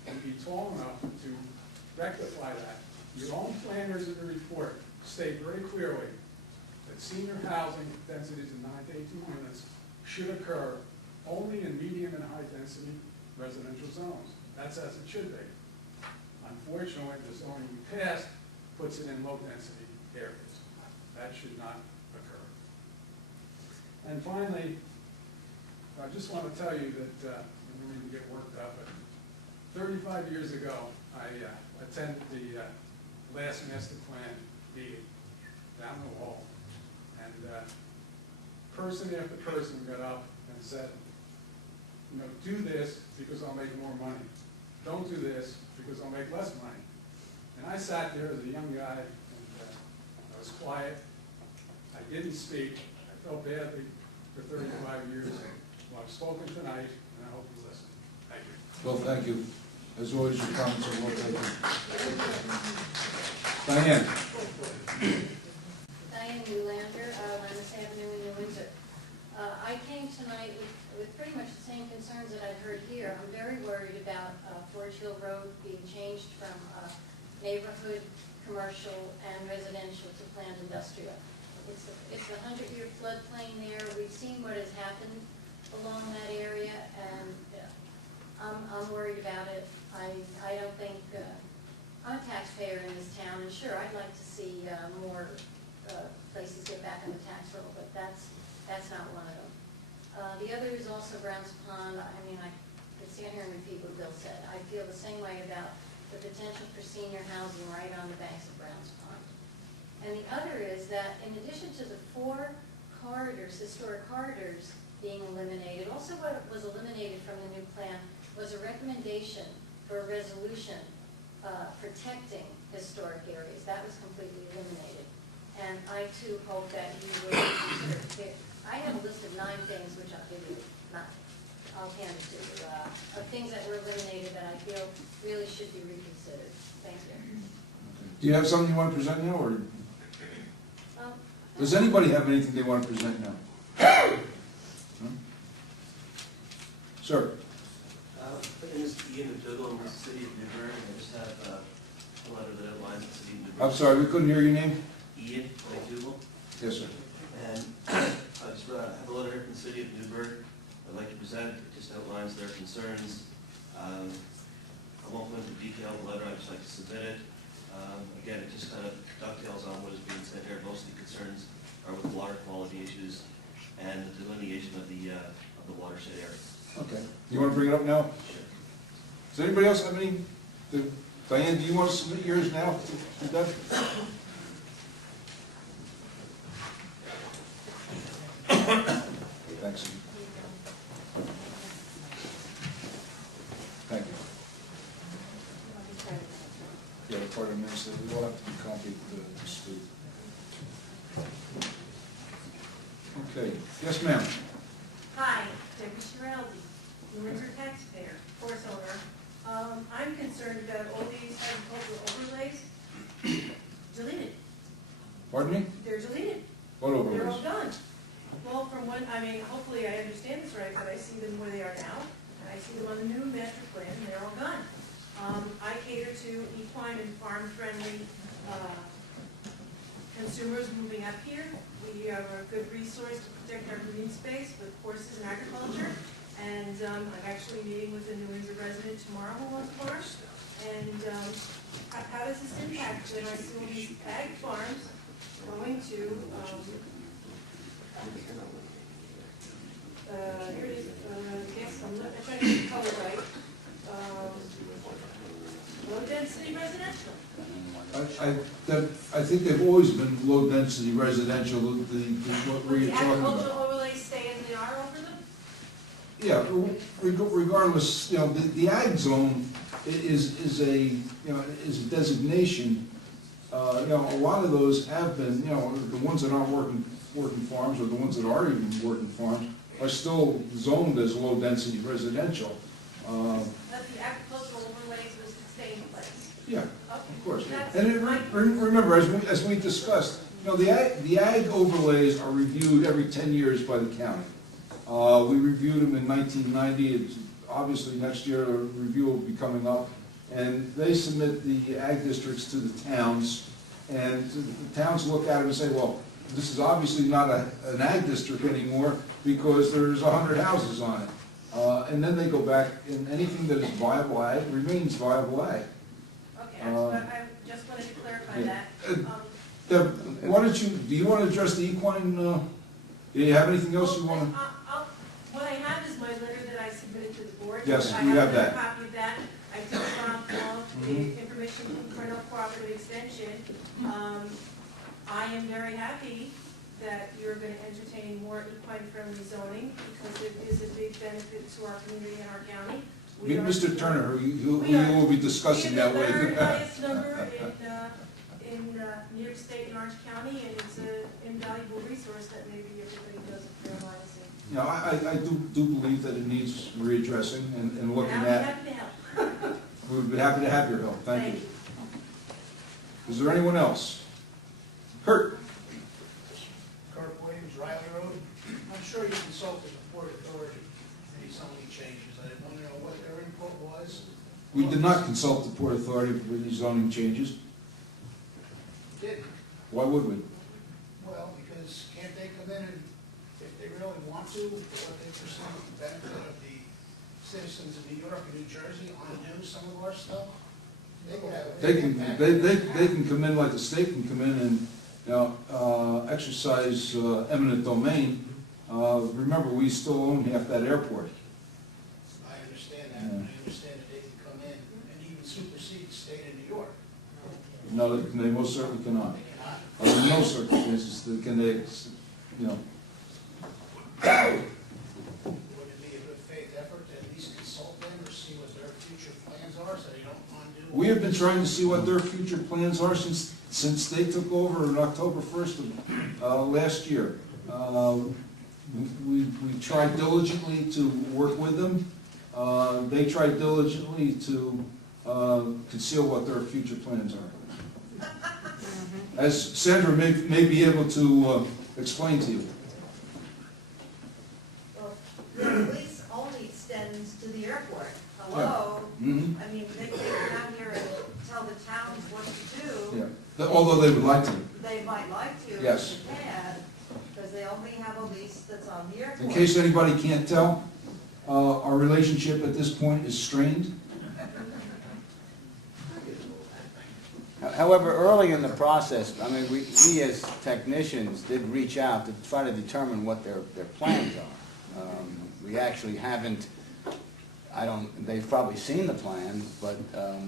and be tall enough to rectify that. Your own planners in the report state very clearly that senior housing densities in 9 to 18 units should occur only in medium and high density residential zones. That's as it should be. Unfortunately, the zoning we passed puts it in low density areas. That should not occur. And finally, I just want to tell you that, I don't even get worked up, but 35 years ago, I attended the last master plan meeting down the hall, and person after person got up and said, you know, do this because I'll make more money. Don't do this because I'll make less money. And I sat there as a young guy, and I was quiet. I didn't speak. I felt badly for 35 years. Well, I've spoken tonight, and I hope you listen. Thank you. Well, thank you. As always, your comments are well taken. Diane. Diane Newlander, Lannis Avenue in New Windsor. I came tonight with pretty much the same concerns that I've heard here. I'm very worried about Forge Hill Road being changed from neighborhood, commercial, and residential to planned industrial. It's a 100-year floodplain there. We've seen what has happened along that area, and I'm worried about it. I don't think, I'm a taxpayer in this town, and sure, I'd like to see more places get back on the tax roll, but that's not one of them. The other is also Browns Pond. I mean, I could stand here and repeat what Bill said. I feel the same way about the potential for senior housing right on the banks of Browns Pond. And the other is that in addition to the 4 corridors, historic corridors being eliminated, also what was eliminated from the new plan was a recommendation for a resolution protecting historic areas. That was completely eliminated. And I too hope that you will consider. I have a list of 9 things, which I'll give you, I'll hand it to you, of things that were eliminated that I feel really should be reconsidered. Thank you. Do you have something you want to present now, or does anybody have anything they want to present now? No? Sir. My name is Ian McDougall with the City of Newburgh. I just have a letter that outlines the City of Newburgh. I'm sorry, we couldn't hear your name? Ian McDougall. Yes, sir. And I just have a letter here from the City of Newburgh I'd like to present. It just outlines their concerns. I won't go into detail in the letter, I'd just like to submit it. Again, it just kind of dovetails on what is being said here. Most of the concerns are with water quality issues and the delineation of the watershed area. Okay. You want to bring it up now? Sure. Does anybody else have any? Diane, do you want to submit yours now? You're done? Thanks. Thank you. Yeah, the part of the minutes, we will have to be copied to Steve. Okay. Yes, ma'am. Hi, Debbie Schiraldi, New Windsor taxpayer, horse owner. I'm concerned about all these agricultural overlays deleted. Pardon me? They're deleted. What overlays? They're all gone. Well, from one, I mean, hopefully I understand this right, but I see them where they are now, and I see them on the new master plan, and they're all gone. I cater to equine and farm-friendly consumers moving up here. We are a good resource to protect our green space with horses and agriculture. And I'm actually meeting with a New Windsor resident tomorrow who wants a farm. And how does this impact when I see all these ag farms going to, here it is, I guess I'm trying to get the color right. Low density residential. I think they've always been low-density residential, what Will you're the talking agricultural about. overlays stay in the R over them? Yeah, regardless, the ag zone is a designation. A lot of those have been, the ones that aren't working farms, or the ones that are even working farms, are still zoned as low-density residential. That the agricultural overlays was to stay in place? Yeah, Okay. of course. That's And remember, as we discussed, the ag overlays are reviewed every 10 years by the county. We reviewed them in 1990. It's obviously next year a review will be coming up, and they submit the ag districts to the towns, and the towns look at it and say, well, this is obviously not an ag district anymore because there's 100 houses on it. And then they go back, and anything that is viable ag remains viable ag. Okay, I just wanted to clarify yeah. that. Deb, why don't you, do you want to address the equine, do you have anything else you want to? What I have is my letter that I submitted to the board. Yes, we have that. I have a copy of that. I did along the information from Cornell Cooperative Extension. I am very happy that you're going to entertain more equine-friendly zoning because it is a big benefit to our community and our county. Mr. Turner, who you will be discussing that with. We are the third highest number in New York State and Orange County, and it's an invaluable resource that maybe everybody doesn't realize. I do believe that it needs readdressing and looking And at. I'm happy to help. We'd be happy to have your help. Thank you. Is there anyone else? Kurt? Kurt Williams, Riley Road. I'm sure you consulted the Port Authority, any zoning changes. I want to know what their input was. We did not consult the Port Authority for these zoning changes. Did, Why would we? well, because can't they come in and, if they really want to, for what they perceive the benefit of the citizens of New York and New Jersey, undo some of our stuff? They could have a big impact. They can come in like the state can come in and, exercise eminent domain. Remember, we still own half that airport. I understand that, and I understand that they can come in and even supersede the state of New York. No, they most certainly cannot. They cannot. Under no circumstances can they, Would it be a good faith effort to at least consult them or see what their future plans are so they don't undo? We have been trying to see what their future plans are since they took over on October 1st of last year. We tried diligently to work with them. They tried diligently to conceal what their future plans are. As Sandra may be able to explain to you. Well, the lease only extends to the airport. Hello? Mhm. I mean, they can come out here and tell the towns what to do. Yeah. Although they would like to. They might like to, Yes. if they can, because they only have a lease that's on the airport. In case anybody can't tell, our relationship at this point is strained. However, early in the process, I mean, we as technicians did reach out to try to determine what their plans are. We actually haven't, they've probably seen the plan, but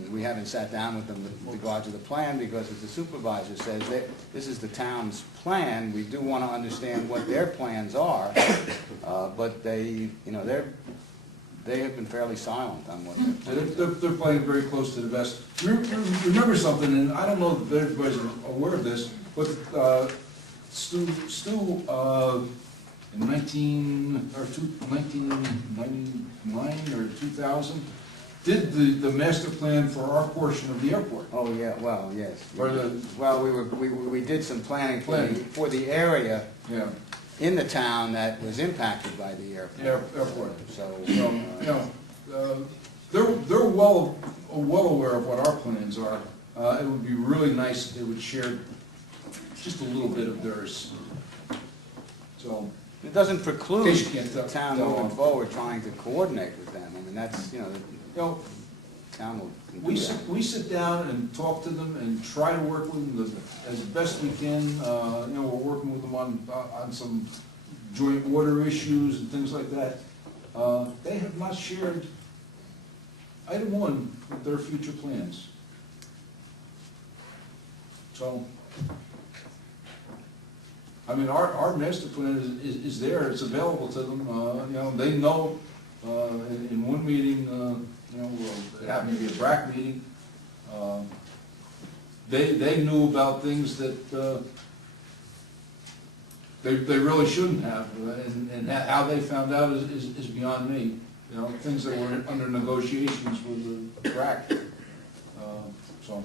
we haven't sat down with them with regard to the plan because, as the supervisor says, this is the town's plan. We do want to understand what their plans are, but they have been fairly silent on what They're playing very close to the vest. Remember something, and I don't know if everybody's aware of this, but Stu in 1999 or 2000 did the master plan for our portion of the airport. Oh, yeah, well, yes. Well, we did some planning for the area yeah. in the town that was impacted by the airport. So, they're well aware of what our plans are. It would be really nice if they would share just a little bit of theirs. So, It doesn't In preclude case you can't the tell- town tell moving on. forward trying to coordinate with them. I mean, that's, you know, the town will can we do that. we sit down and talk to them and try to work with them as best we can. You know, we're working with them on some joint water issues and things like that. They have not shared item one with their future plans. So, I mean, our master plan is there, it's available to them. You know, they know, in one meeting, you know, it happened to be a BRAC meeting, they knew about things that they really shouldn't have, and how they found out is beyond me. You know, things that were under negotiations with the BRAC. So.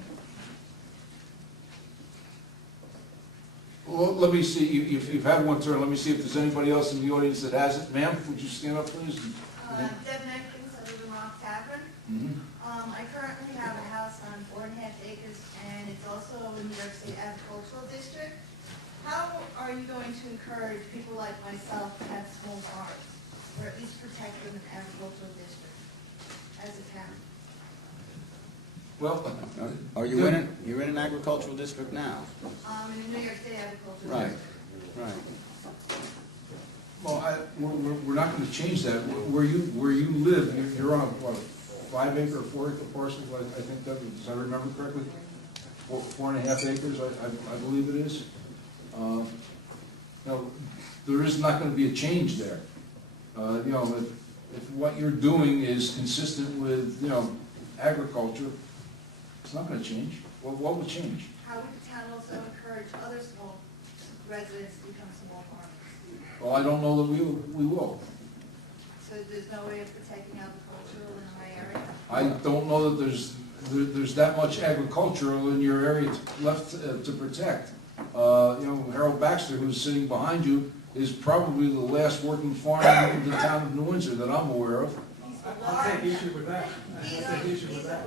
Well, let me see, you've had one turn, let me see if there's anybody else in the audience that has it. Ma'am, would you stand up, please? Deb Neckens, I live in Rock Tavern. I currently have a house on 4.5 acres, and it's also in New York State Agricultural District. How are you going to encourage people like myself to have small farms, or at least protect them in the agricultural district as a town? Well, You're in an agricultural district now? In the New York State Agricultural Right, District. right. well, we're not gonna change that. Where you live, you're on a, what, 5 acre or 4 acre parcel, I think that, does I remember correctly? 4.5 acres, I believe it is. Now, there is not gonna be a change there. You know, if what you're doing is consistent with, you know, agriculture, it's not gonna change. Well, what would change? How would the town also encourage other small residents to become small farmers? Well, I don't know that we will. So there's no way of protecting agricultural in my area? I don't know that there's that much agricultural in your area left to protect. You know, Harold Baxter, who's sitting behind you, is probably the last working farm in the town of New Windsor that I'm aware of. I'll take issue with that. I'll take issue with that.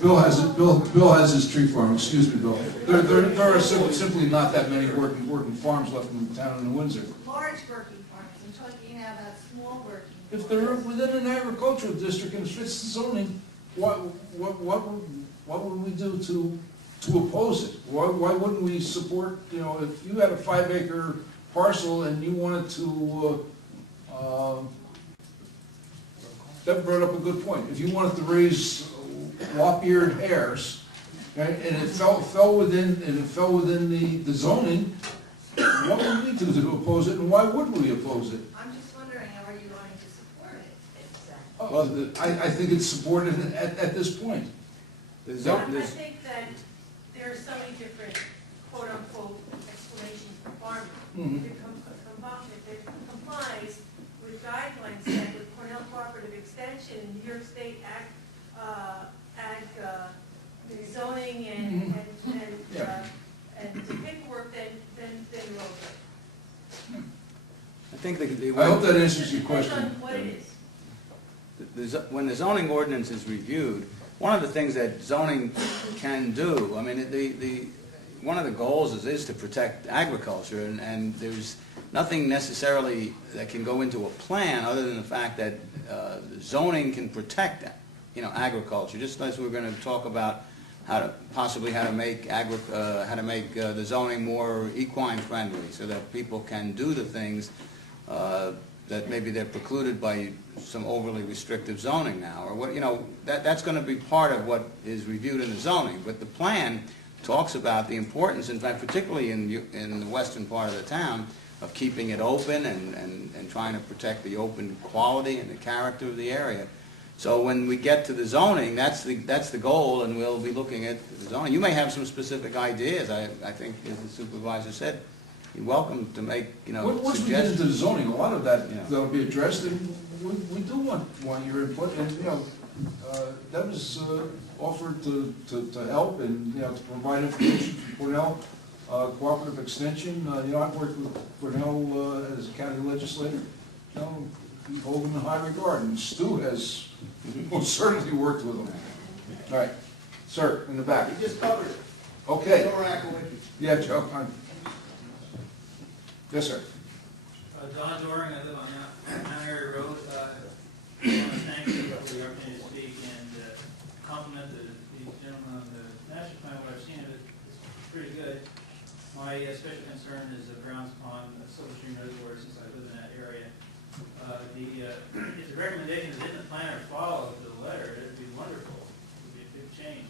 Bill has his tree farm, excuse me, Bill. There are simply not that many working farms left in the town of New Windsor. Large working farms, I'm talking now about small working. If they're within an agricultural district and fits the zoning, what would we do to oppose it? Why wouldn't we support, you know, if you had a 5 acre parcel and you wanted to, that brought up a good point. If you wanted to raise lop-eared hares, okay, and it fell within the zoning, what would we do to oppose it, and why would we oppose it? I'm just wondering, are you going to support it? Well, I think it's supported at this point. I think that there are so many different quote-unquote explanations for farming. If it complies with guidelines set with Cornell Cooperative Extension, New York State Ag zoning and the paperwork, then you're okay. I think I hope that answers your question. Depends on what it is. When the zoning ordinance is reviewed, one of the things that zoning can do, I mean, one of the goals is to protect agriculture, and there's nothing necessarily that can go into a plan other than the fact that zoning can protect, you know, agriculture. Just as we're going to talk about how to make the zoning more equine friendly, so that people can do the things that maybe they're precluded by some overly restrictive zoning now, or what, you know, that's going to be part of what is reviewed in the zoning. But the plan talks about the importance, in fact, particularly in the western part of the town, of keeping it open and trying to protect the open quality and the character of the area. So when we get to the zoning, that's the goal, and we'll be looking at the zoning. You may have some specific ideas. I think, as the supervisor said, you're welcome to make, you know, Once we get into the zoning, a lot of that'll be addressed, and we do want your input, and, you know, that was offered to help and, you know, to provide information from Cornell Cooperative Extension. You know, I've worked with Cornell as a county legislator. You know, we hold them in high regard, and Stu has We'll certainly work with them. All right, sir, in the back. You just covered it. Okay. Joe Rakowicki. Yeah, Joe. Yes, sir. Don Doring, I live on Mount Airy Road. I want to thank you for the opportunity to speak and compliment the gentleman on the master plan. What I've seen of it is pretty good. My special concern is the Browns Pond Silver Stream Reservoir, since I live in that area. If the recommendation is in the plan or follow the letter, it would be wonderful. It would be a big change.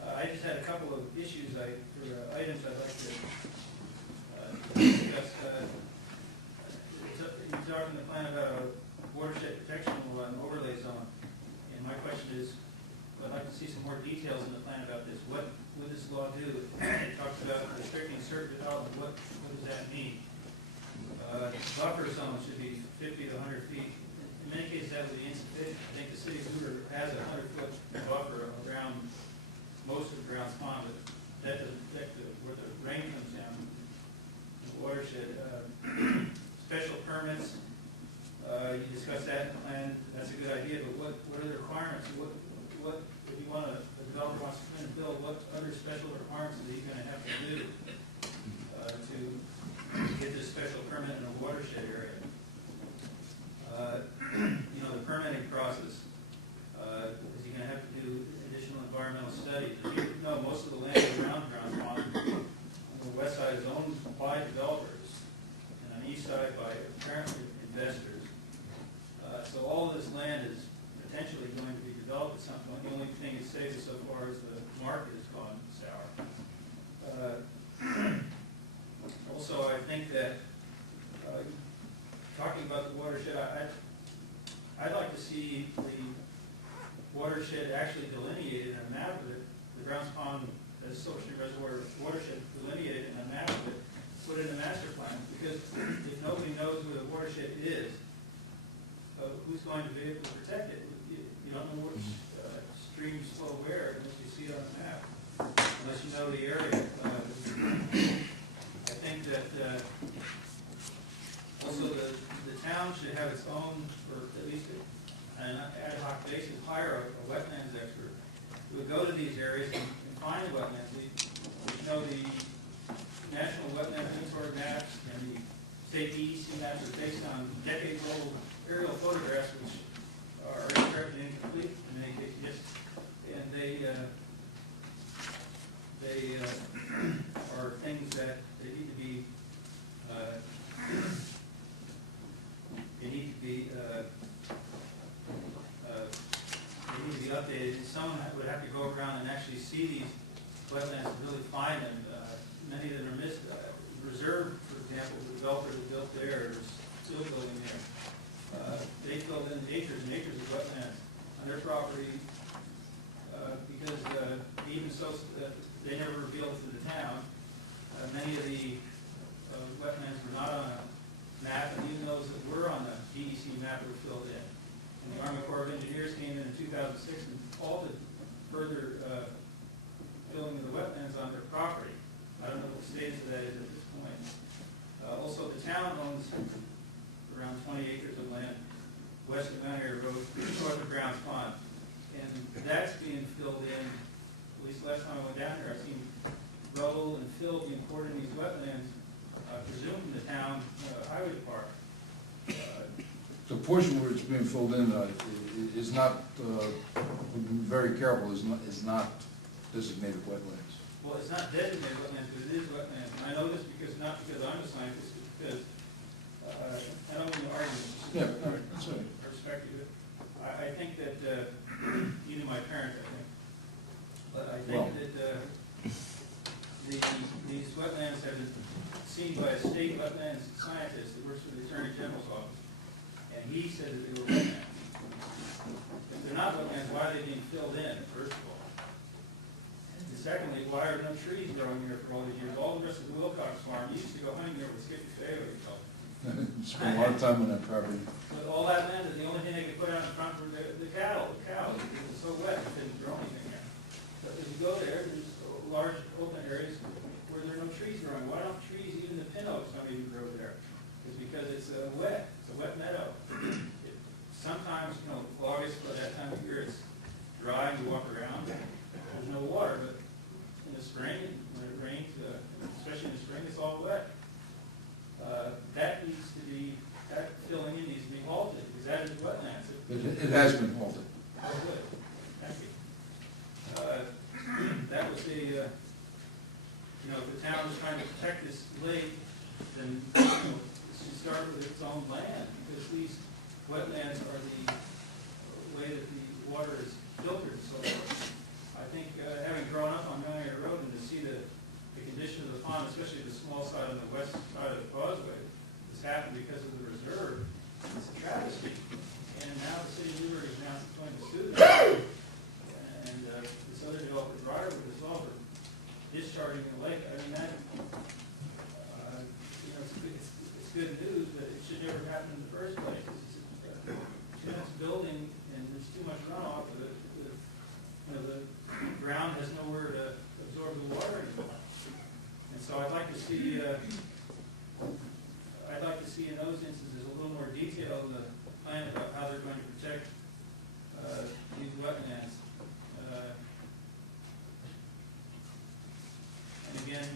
I just had a couple of issues, items I'd like to discuss. You talked in the plan about a watershed protection law and overlay zone, and my question is, I'd like to see some more details in the plan about this. What would this law do? It talks about restricting certain development. What does that mean? Buffer zone should be 50 to 100 feet. In many cases, that would be insufficient. I think the city of Windsor has a 100-foot buffer around most of the Browns Pond, but that doesn't protect where the rain comes down. The watershed. Special permits, you discussed that in the plan. That's a good idea, but what are the requirements? What if you want a developer wants to come in and build, what other special requirements is he going to have to do to get this special permit in a watershed area? The permitting process. Is he going to have to do additional environmental studies? Most of the land around Browns Pond on the west side is owned by developers, and on the east side by apparently investors. So all of this land is potentially going to be developed at some point. The only thing it saves so far is the market has gone sour. Also, I think that talking about the watershed, I'd like to see the watershed actually delineated in a map of it. The Browns Pond Silver Stream Reservoir watershed delineated in a map of it, put in a master plan, because if nobody knows where the watershed is, who's going to be able to protect it? You don't know which streams flow where unless you see it on the map, unless you know the area. I think that also the town should have its own, or at least on an ad hoc basis, hire a wetlands expert who would go to these areas and find the wetlands. The National Wetland Inventory maps and the state DEC maps are based on decades-old aerial photographs, which are incredibly incomplete in many cases, and they are things that they need to be updated. And someone would have to go around and actually see these wetlands and really find them. Many of them are missed. Reserve, for example, the developer that built there is still building there. They filled in acres and acres of wetlands on their property because even so, they never revealed to the town. Many of the wetlands were not on a map, and even those that were on the DEC map were filled in. And the Army Corps of Engineers came in 2006 and halted further filling of the wetlands on their property. I don't know what the status of that is at this point. Also, the town owns around 20 acres of land west of Mount Airy Road, north of Browns Pond. And that's being filled in, at least last time I went down there, I've seen rubble and fill being poured in these wetlands, presumed from the town highway department. The portion where it's being filled in is not, we've been very careful, is not designated wetlands. Well, it's not designated wetlands, but it is wetlands. And I know this not because I'm a scientist, but because I don't mean to argue. Yeah, all right, that's right. Perspective. I think that even my parents, I think, but I think that these wetlands have been seen by a state wetlands scientist that works for the Attorney General's office, and he said that they were wetlands. If they're not wetlands, why are they being filled in, first of all? And secondly, why are no trees growing here for all these years? All the rest of the Wilcox farm used to go hunting there with Skip Feo. Spent a lot of time on that property. But all that land is the only thing they could put out in front for the cattle. The cows, it was so wet, it didn't grow anything there. But if you go there, there's large open areas where there are no trees growing. Why don't trees, even the pin oaks, don't even grow there? It's because it's wet. It's a wet meadow. Sometimes, August, by that time of It has been halted. Oh, good. Thank you. That was the, if the town is trying to protect this lake, then, it should start with its own land, because these wetlands are the way that the water is filtered and so forth. I think, having grown up on Millionaire Road and to see the condition of the pond, especially the small side on the west side of the causeway, this happened because of the reserve. It's a travesty. And now the city of Newburgh is now going to sue them. And this other developer, Briarwood, is all for discharging the lake. I mean, that, it's good news, but it should never happen in the first place. It's too much building and there's too much runoff. The ground has nowhere to absorb the water anymore. And so I'd like to see in those instances a little more detail in the plan about how they're going to protect these wetlands. And again,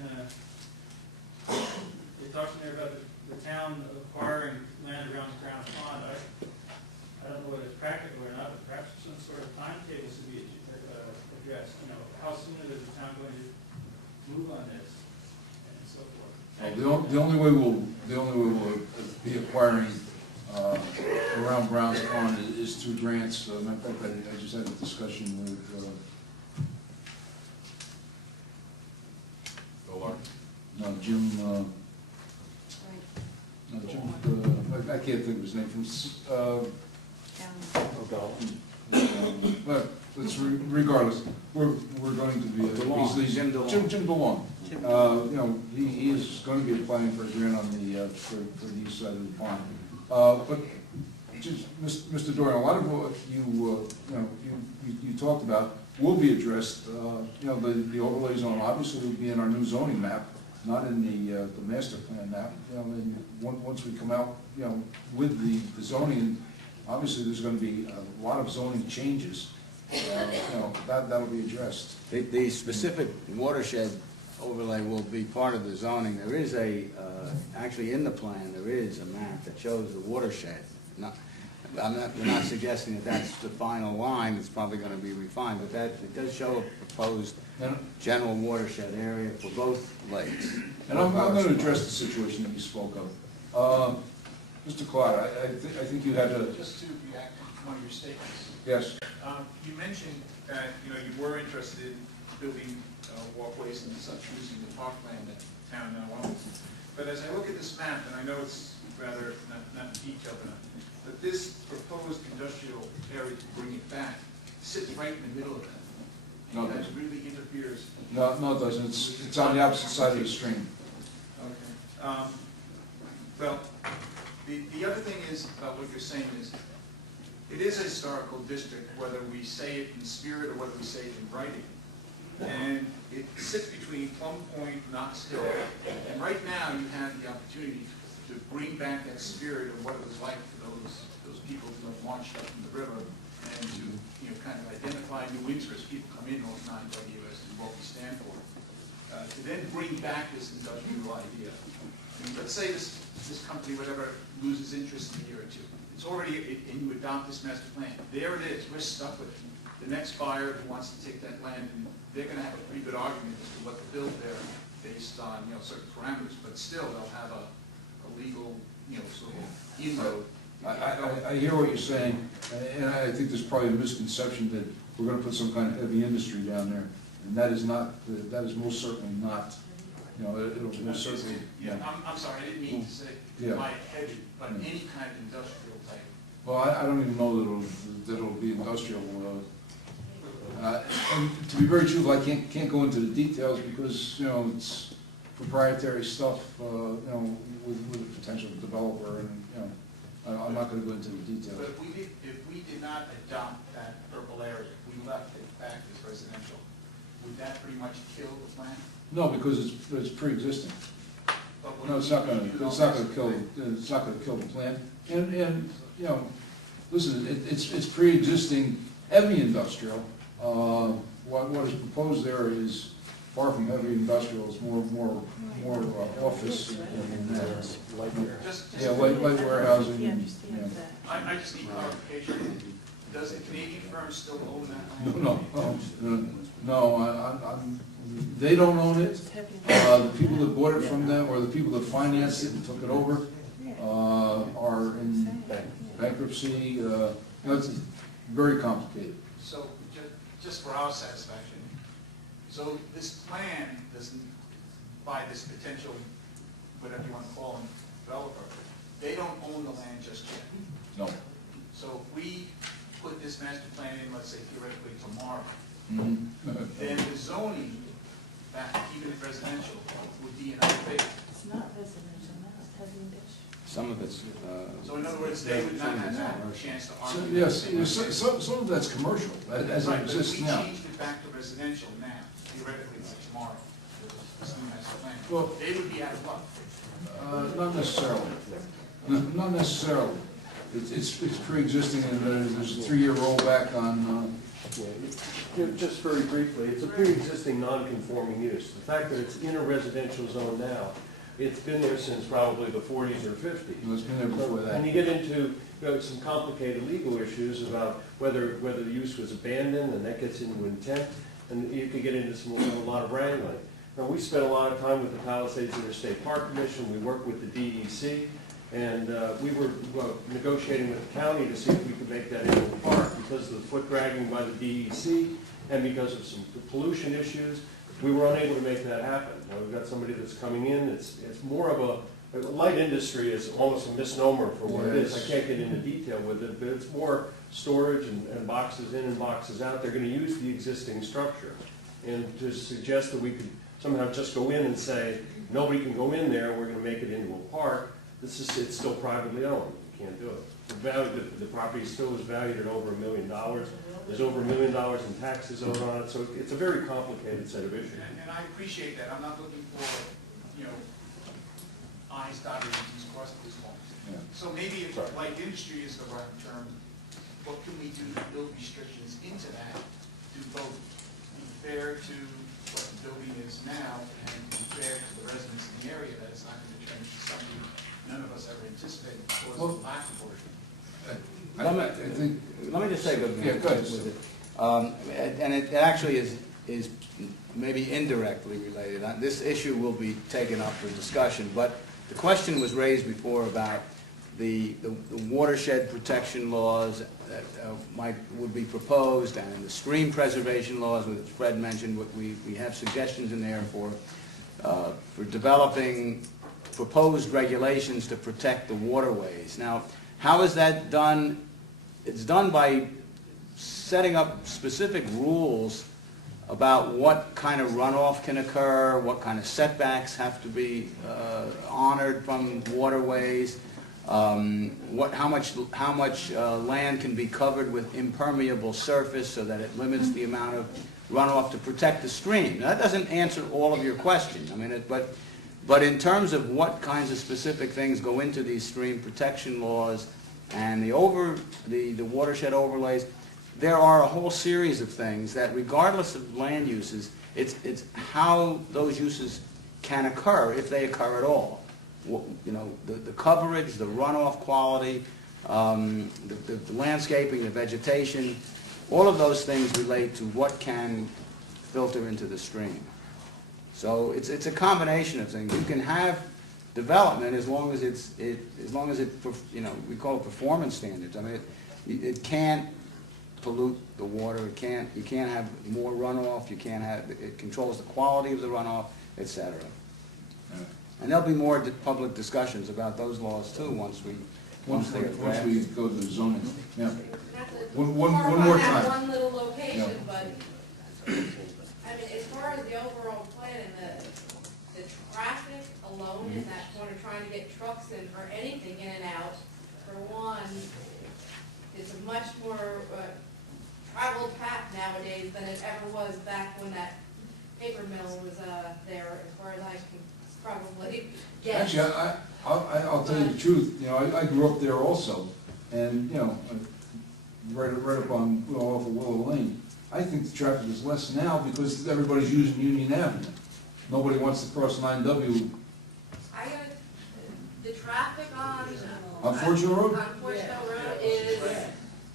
they talked to me about the town acquiring land around the Crown Pond. I don't know whether it's practical or not, but perhaps some sort of timetable should be addressed. How soon is the town going to move on this, and so forth. The only way we'll be acquiring around Brown's Pond is through grants. Matter of fact, I just had a discussion with Jim. I can't think of his name from. But regardless, we're going to be Jim Jim DeLong. He is going to be applying for a grant on the for the east side of the pond. But just, Mr. Dorian, a lot of what you talked about will be addressed. The overlay zone obviously will be in our new zoning map, not in the master plan map. And once we come out, with the zoning, obviously there's going to be a lot of zoning changes. That'll be addressed. The specific watershed overlay will be part of the zoning. There is actually in the plan, there is a map that shows the watershed. We're not suggesting that that's the final line. It's probably going to be refined, but it does show a proposed general watershed area for both lakes. And I'm going to address the situation that you spoke of. Mr. Clark, I think you had a... Just to react to one of your statements. Yes. You mentioned that you were interested in building walkways and such using the parkland that the town now owns. But as I look at this map, and I know it's rather not in detail, but this proposed industrial area to bring it back sits right in the middle of that. No, that really interferes. No, it doesn't. It's on the opposite side of the stream. Okay. Well, the other thing is, what you're saying is, it is a historical district, whether we say it in spirit or whether we say it in writing. And it sits between Plum Point, Knox Hill, and right now you have the opportunity to bring back that spirit of what it was like for those people who have marched up from the river, and to kind of identify New Windsor as people come in all the time, WS is what we stand for. To then bring back this industrial idea. I mean, let's say this company, whatever, loses interest in a year or two. It's already, and you adopt this master plan. There it is. We're stuck with it. The next buyer who wants to take that land, and they're going to have a pretty good argument as to what to build there based on certain parameters. But still, they'll have a legal sort of inroad. I hear what you're saying, and I think there's probably a misconception that we're going to put some kind of heavy industry down there, and that is most certainly not. It'll most certainly. Yeah, I'm sorry, I didn't mean to say light heavy, but any kind of industrial type. Well, I don't even know that it'll be industrial. And to be very truthful, I can't go into the details because it's proprietary stuff. With a potential developer, and I'm not going to go into the details. But if we did not adopt that purple area, we left it back as residential, would that pretty much kill the plan? No, because it's pre-existing. No, it's not going to kill the plan. And listen, it's pre-existing heavy industrial. What is proposed there is far from heavy industrial, it's more office and, yeah, light warehousing. He and, understands yeah. that. I just need clarification. Does the Canadian firm still own that land? No, they don't own it. The people that bought it from them, or the people that financed it and took it over, are in bankruptcy. It's very complicated. So, just for our satisfaction, so this plan doesn't, by this potential, whatever you want to call him, developer, they don't own the land just yet. No. So if we put this master plan in, let's say theoretically tomorrow, Mhm. then the zoning, that even if residential, would be in our favor. It's not residential now, it's heavy industrial. Some of it's, So in other words, they would not have had a chance to So, argue. yes, some of that's commercial, as it Right, but exists if we now. changed it back to residential now, theoretically by tomorrow, with this new master plan, Well- they would be out of luck. Not necessarily. Not necessarily. It's pre-existing, and there's a 3-year rollback on, Just very briefly, it's a pre-existing non-conforming use. The fact that it's in a residential zone now, it's been there since probably the 40s or 50s. it's been there before that. And you get into some complicated legal issues about whether the use was abandoned, and that gets into intent, and you could get into a lot of wrangling. Now, we spent a lot of time with the Palisades Interstate Park Commission. We worked with the DEC, and we were negotiating with the county to see if we could make that into a park because of the foot dragging by the DEC and because of some pollution issues. We were unable to make that happen. Now, we've got somebody that's coming in. It's more of a light industry is almost a misnomer for what it is. I can't get into detail with it, but it's more storage and boxes in and boxes out. They're going to use the existing structure. And to suggest that we could somehow just go in and say, nobody can go in there, we're going to make it into a park, it's still privately owned. You can't do it. The property still is valued at over $1 million. There's over $1 million in taxes owed on it, so it's a very complicated set of issues. And I appreciate that. I'm not looking for, I's dotted and T's crossed at this point. Yeah. So maybe if light industry is the right term, what can we do to build restrictions into that to both be fair to what the building is now and be fair to the residents in the area, that it's not going to turn into something none of us ever anticipated because of lack of order. let me just say good Yeah, go ahead. with it. And it actually is maybe indirectly related. This issue will be taken up for discussion, but the question was raised before about the watershed protection laws that would be proposed, and the stream preservation laws, which Fred mentioned. We have suggestions in there for developing proposed regulations to protect the waterways. Now, how is that done? It's done by setting up specific rules about what kind of runoff can occur, what kind of setbacks have to be honored from waterways, how much land can be covered with impermeable surface so that it limits the amount of runoff to protect the stream. Now, that doesn't answer all of your question. I mean, but in terms of what kinds of specific things go into these stream protection laws and the watershed overlays, there are a whole series of things that, regardless of land uses, it's how those uses can occur, if they occur at all. The coverage, the runoff quality, the landscaping, the vegetation, all of those things relate to what can filter into the stream. So it's a combination of things. You can have development as long as we call it performance standards. I mean, it can't pollute the water. You can't have more runoff. It controls the quality of the runoff, etc. And there'll be more public discussions about those laws too once we go to the zoning. Yeah. One More more on that time. one little location, Yeah. but, I mean, as far as the overall plan and the traffic alone in that corner, trying to get trucks in or anything in and out, for one, it's a much more traveled path nowadays than it ever was back when that paper mill was there, as far as I can probably guess. Actually, I'll tell you the truth. I grew up there also, and right up on off of Willow Lane. I think the traffic is less now because everybody's using Union Avenue. Nobody wants to cross 9W The traffic on Fortune Road. on Forest Hill Road is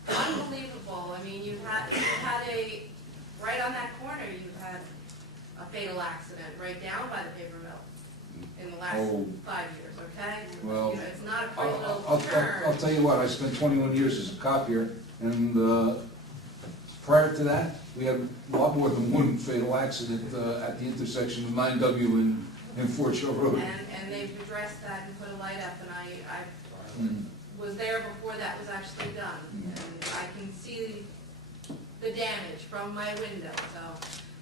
unbelievable. I mean, you had right on that corner, you had a fatal accident right down by the paper mill in the last 5 years, okay? Well, You know, it's not a great little I'll turn. tell you what, I spent 21 years as a cop here, and prior to that, we had a lot more than one fatal accident at the intersection of 9W and Fort Hill Road. And they've addressed that and put a light up, and I was there before that was actually done. And I can see the damage from my window, so.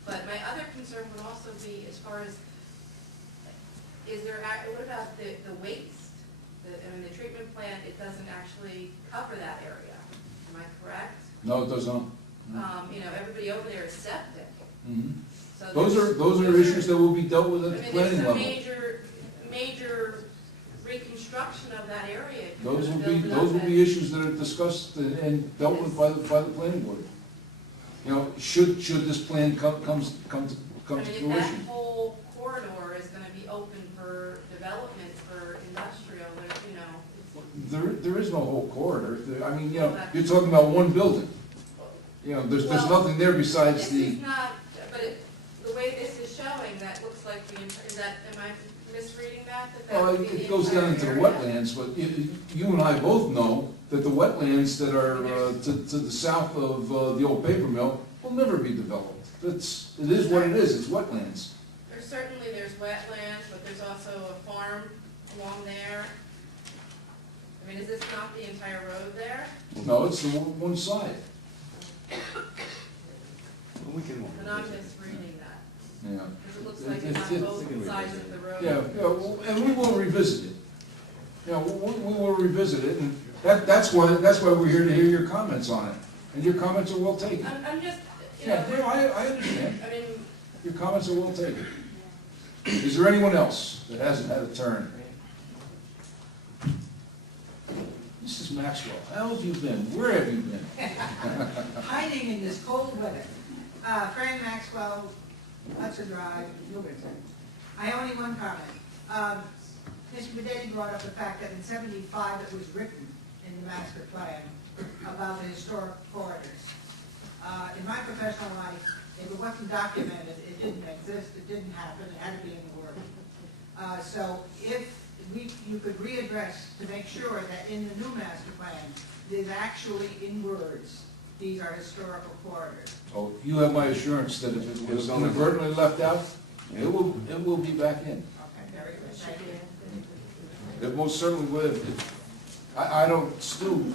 But my other concern would also be as far as, what about the waste? I mean, the treatment plant, it doesn't actually cover that area, am I correct? No, it does not. You know, everybody over there is septic. So Those are issues that will be dealt with at the planning level. There's some major reconstruction of that area. Those will be issues that are discussed and dealt with by the planning board. You know, should this plan come to I mean, if fruition? that whole corridor is gonna be open for development, for industrial, you know. There is no whole corridor. I mean, you know, you're talking about one building. You know, there's nothing there besides This the. is not, but the way this is showing, that looks like am I misreading that? Well, Would be it the goes down into entire the area? wetlands, but you and I both know that the wetlands that are to the south of the old paper mill will never be developed. It is what it is, it's wetlands. There's wetlands, but there's also a farm along there. I mean, is this not the entire road there? No, it's the one side. And I'm misreading that, Yeah. because it looks like it's on both sides of the road. Yeah, well, and we will revisit it. You know, we will revisit it, and that's why we're here to hear your comments on it. And your comments are well taken. I'm just, you know. Yeah, no, I understand. I mean, Your comments are well taken. Is there anyone else that hasn't had a turn? Mrs. Maxwell, how have you been? Where have you been? Hiding in this cold weather. Fran Maxwell, Hudson Drive, New Windsor. I only one comment. Mr. Bedetti brought up the fact that in '75 it was written in the master plan about the historic corridors. In my professional life, if it wasn't documented, it didn't exist, it didn't happen, it had to be in the Word. So if you could readdress to make sure that in the new master plan, it is actually in words, these are historical corridors. Oh, you have my assurance that if it was inadvertently left out, it will be back in. Okay, very good, thank you. It most certainly would. I don't, Stu,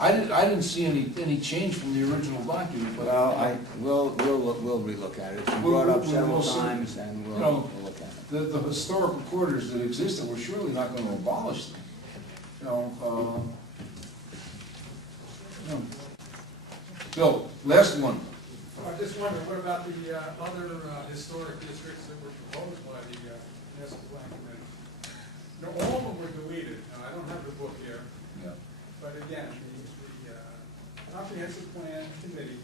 I didn't see any change from the original document, but. Well, we'll relook at it. It's been brought up several times, and we'll look at it. The historical corridors that existed, we're surely not going to abolish them. You know, Bill, last one. I just wondered, what about the other historic districts that were proposed by the master plan committee? Now, all of them were deleted. Now, I don't have the book here, Yeah. but again, the comprehensive plan committee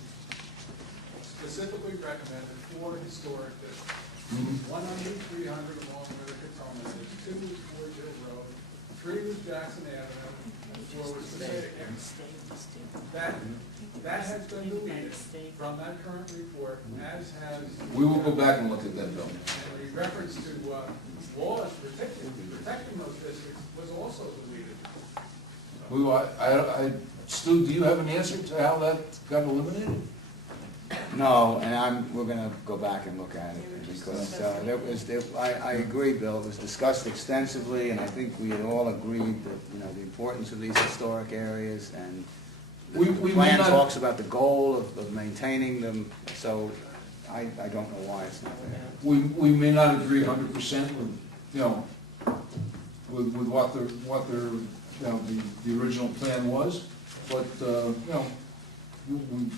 specifically recommended 4 historic districts. One on Route 300 along with the Potomac, 2 was Forge Hill Road, 3 was Jackson Avenue, and 4 was Passaic Avenue. That has been deleted from that current report, as has. We will go back and look at that, Bill. And the reference to laws protecting those districts was also deleted. We will, Stu, do you have an answer to how that got eliminated? No, and we're gonna go back and look at it, because I agree, Bill, it was discussed extensively, and I think we had all agreed that, you know, the importance of these historic areas, and the plan talks about the goal of maintaining them, so I don't know why it's not there. We may not agree 100% with, you know, with what their, you know, the original plan was, but, you know, we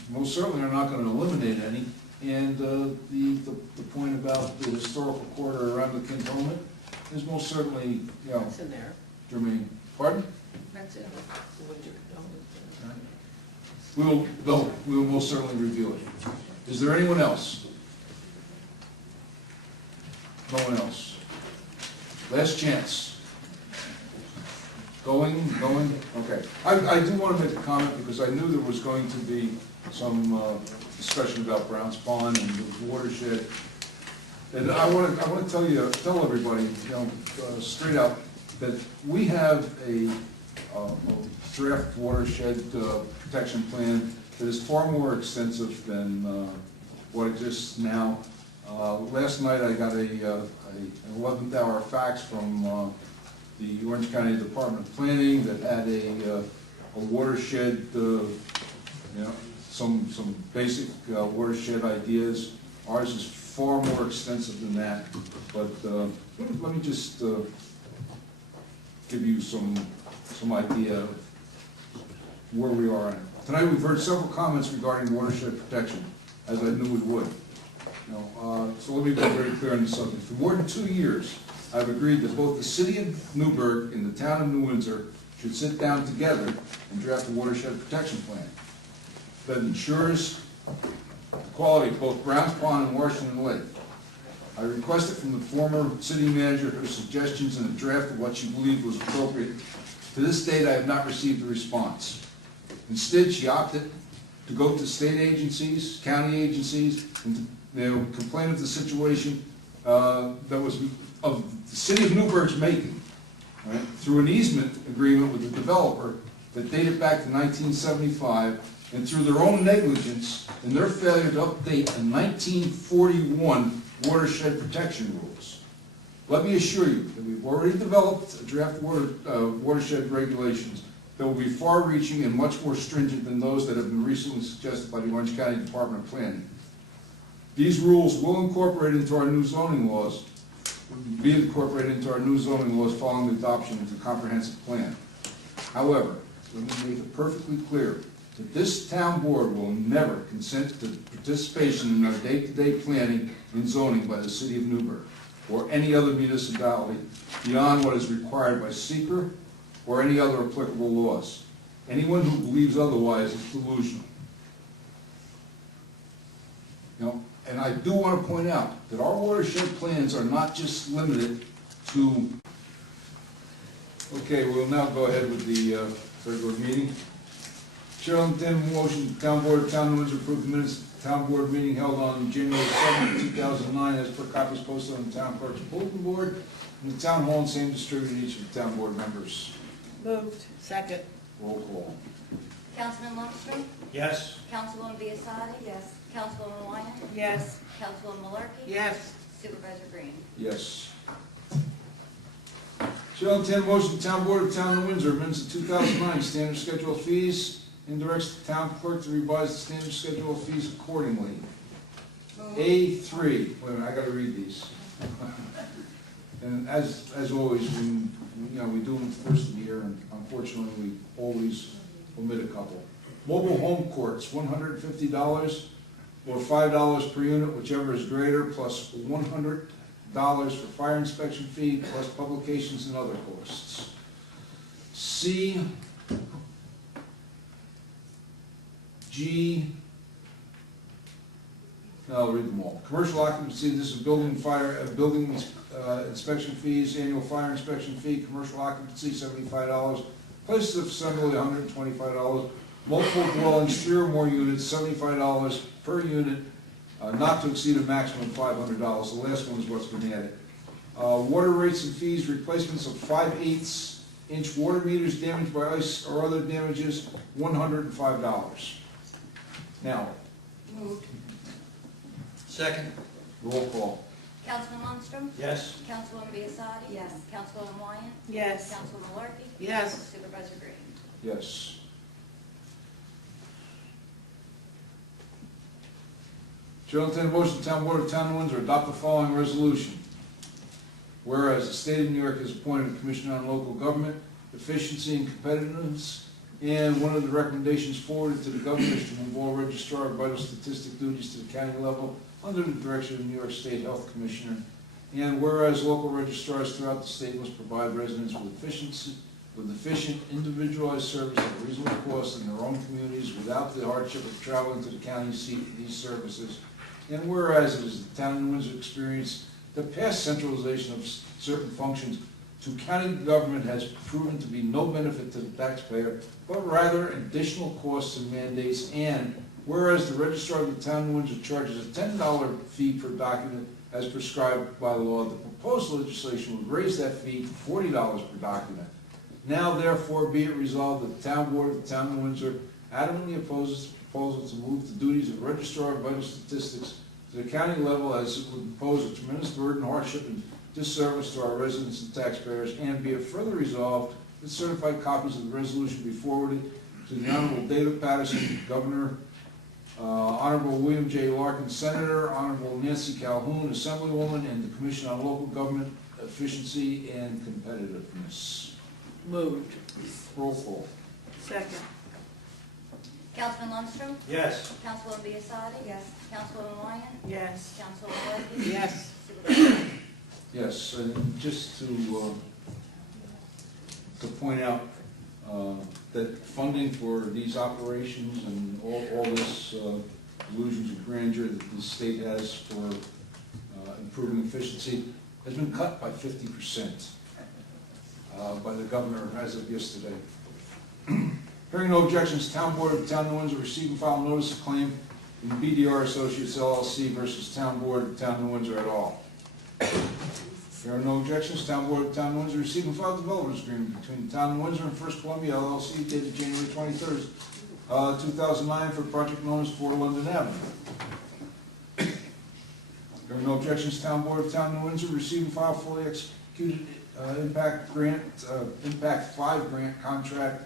most certainly are not going to eliminate any. And the point about the historical corridor around the cantonment is most certainly, you know, It's in there. germane. Pardon? That's in the Windsor Cantonment. We will most certainly review it. Is there anyone else? No one else. Last chance. Going, okay. I do want to make a comment because I knew there was going to be some discussion about Brown's Pond and the watershed. And I want to tell everybody, straight out, that we have a draft watershed protection plan that is far more extensive than what exists now. Last night I got an 11th hour fax from the Orange County Department of Planning that had a watershed, some basic watershed ideas. Ours is far more extensive than that, but let me just give you some idea of where we are on it. Tonight we've heard several comments regarding watershed protection, as I knew we would. So let me be very clear on the subject. For more than 2 years, I've agreed that both the city of Newburgh and the town of New Windsor should sit down together and draft a watershed protection plan that ensures the quality of both Browns Pond and Washington Lake. I requested from the former city manager her suggestions in a draft of what she believed was appropriate. To this date, I have not received a response. Instead, she opted to go to state agencies, county agencies, and complain of the situation that was of the city of Newburgh's making, right, through an easement agreement with the developer that dated back to 1975, and through their own negligence in their failure to update the 1941 watershed protection rules. Let me assure you that we've already developed a draft watershed regulations that will be far-reaching and much more stringent than those that have been recently suggested by the Orange County Department of Planning. These rules will incorporate into our new zoning laws, following the adoption of the comprehensive plan. However, let me make it perfectly clear that this town board will never consent to participation in our day-to-day planning and zoning by the city of Newburgh or any other municipality beyond what is required by SECR or any other applicable laws. Anyone who believes otherwise is delusional. And I do want to point out that our watershed plans are not just limited to. Okay, we'll now go ahead with the regular meeting. Chair will entertain a motion, the Town Board of Town of Windsor approve the minutes of the Town Board meeting held on January 7, 2009, as per copies posted on the Town Clerk's bulletin board, and the Town Hall and same distributed to each of the Town Board members. Moved. Second. Roll call. Councilman Lundstrom? Yes. Councilwoman Biassadi? Yes. Councilwoman Wyatt? Yes. Councilwoman Malarkey? Yes. Supervisor Green? Yes. Chair will entertain a motion, the Town Board of Town of Windsor amends the 2009 standard schedule of fees and directs the Town Clerk to revise the standard schedule of fees accordingly. A3, wait a minute, I gotta read these. And as always, we do them first of the year, and unfortunately, we always omit a couple. Mobile home courts, $150 or $5 per unit, whichever is greater, plus $100 for fire inspection fee, plus publications and other costs. C, G, I'll read them all. Commercial occupancy, this is building inspection fees, annual fire inspection fee, commercial occupancy, $75. Places of assembly, $125. Multiple dwellings, 3 or more units, $75 per unit, not to exceed a maximum of $500. The last one is what's been added. Water rates and fees, replacements of 5/8 inch water meters damaged by ice or other damages, $105. Now. Moved. Second. Roll call. Councilman Lundstrom? Yes. Councilwoman Biassadi? Yes. Councilwoman Wyatt? Yes. Councilwoman Malarkey? Yes. Supervisor Green? Yes. Chair will entertain a motion, the Town Board of Town of Windsor adopt the following resolution. Whereas the State of New York has appointed a Commissioner on Local Government, Efficiency and Competitiveness, and one of the recommendations forwarded to the Governor is to move all registrar of vital statistic duties to the county level under the direction of the New York State Health Commissioner. And whereas local registrars throughout the state must provide residents with with efficient, individualized service at a reasonable cost in their own communities without the hardship of traveling to the county seat for these services. And whereas it is the town of New Windsor experience, the past centralization of certain functions to county government has proven to be no benefit to the taxpayer, but rather additional costs and mandates. And whereas the registrar of the town of New Windsor charges a $10 fee per document as prescribed by law, the proposed legislation would raise that fee to $40 per document. Now therefore be it resolved that the town board of the town of New Windsor adamantly opposes the proposal to move the duties of registrar of vital statistics to the county level, as it would impose a tremendous burden, hardship, and disservice to our residents and taxpayers. And be it further resolved that certified copies of the resolution be forwarded to the Honorable David Patterson, Governor, Honorable William J. Larkin, Senator, Honorable Nancy Calhoun, Assemblywoman, and the Commission on Local Government Efficiency and Competitiveness. Moved. Roll call. Second. Councilman Lundstrom? Yes. Councilwoman Biassadi? Yes. Councilwoman Ryan? Yes. Councilwoman Larkin? Yes. Supervisor Green? Yes, and just to point out that funding for these operations and all this illusions of grandeur that the state has for improving efficiency has been cut by 50% by the governor as of yesterday. Hearing no objections, Town Board of the Town of New Windsor receive and file notice of claim in BDR Associates LLC versus Town Board of the Town of New Windsor et al. There are no objections. Town Board of the Town of New Windsor receive and file development agreement between the Town of New Windsor and First Columbia LLC dated January 23rd, 2009 for a project known as 4 London Avenue. There are no objections. Town Board of the Town of New Windsor receive and file fully executed Impact 5 grant contract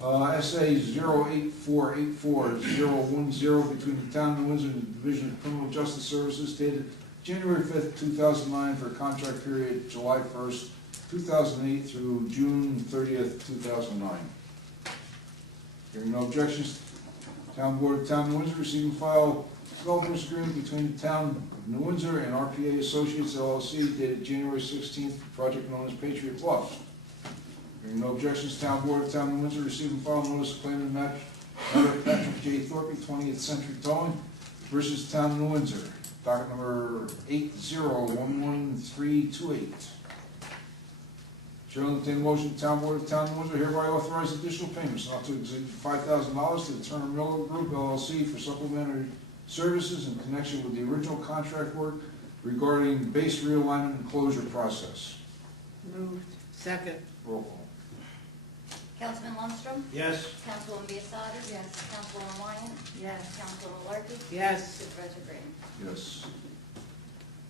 SA 08484-010 between the Town of New Windsor and the Division of Criminal Justice Services dated January 5th, 2009 for a contract period July 1st, 2008 through June 30th, 2009. Hearing no objections, Town Board of Town of New Windsor receive and file developers agreement between the Town of New Windsor and RPA Associates LLC dated January 16th for a project known as Patriot Bluff. Hearing no objections, Town Board of Town of New Windsor receive and file notice of claim in the matter of Patrick J. Thorpe, 20th Century Towing versus Town of New Windsor. Docket number 8011328. Chair will entertain a motion, the Town Board of Town of New Windsor hereby authorize additional payments not to exceed $5,000 to the Turner Miller Group LLC for supplementary services in connection with the original contract work regarding base realignment and closure process. Moved. Second. Roll call. Councilman Lundstrom? Yes. Councilwoman Biassadi? Yes. Councilwoman Ryan? Yes. Councilwoman Larkin? Yes. Supervisor Green? Yes.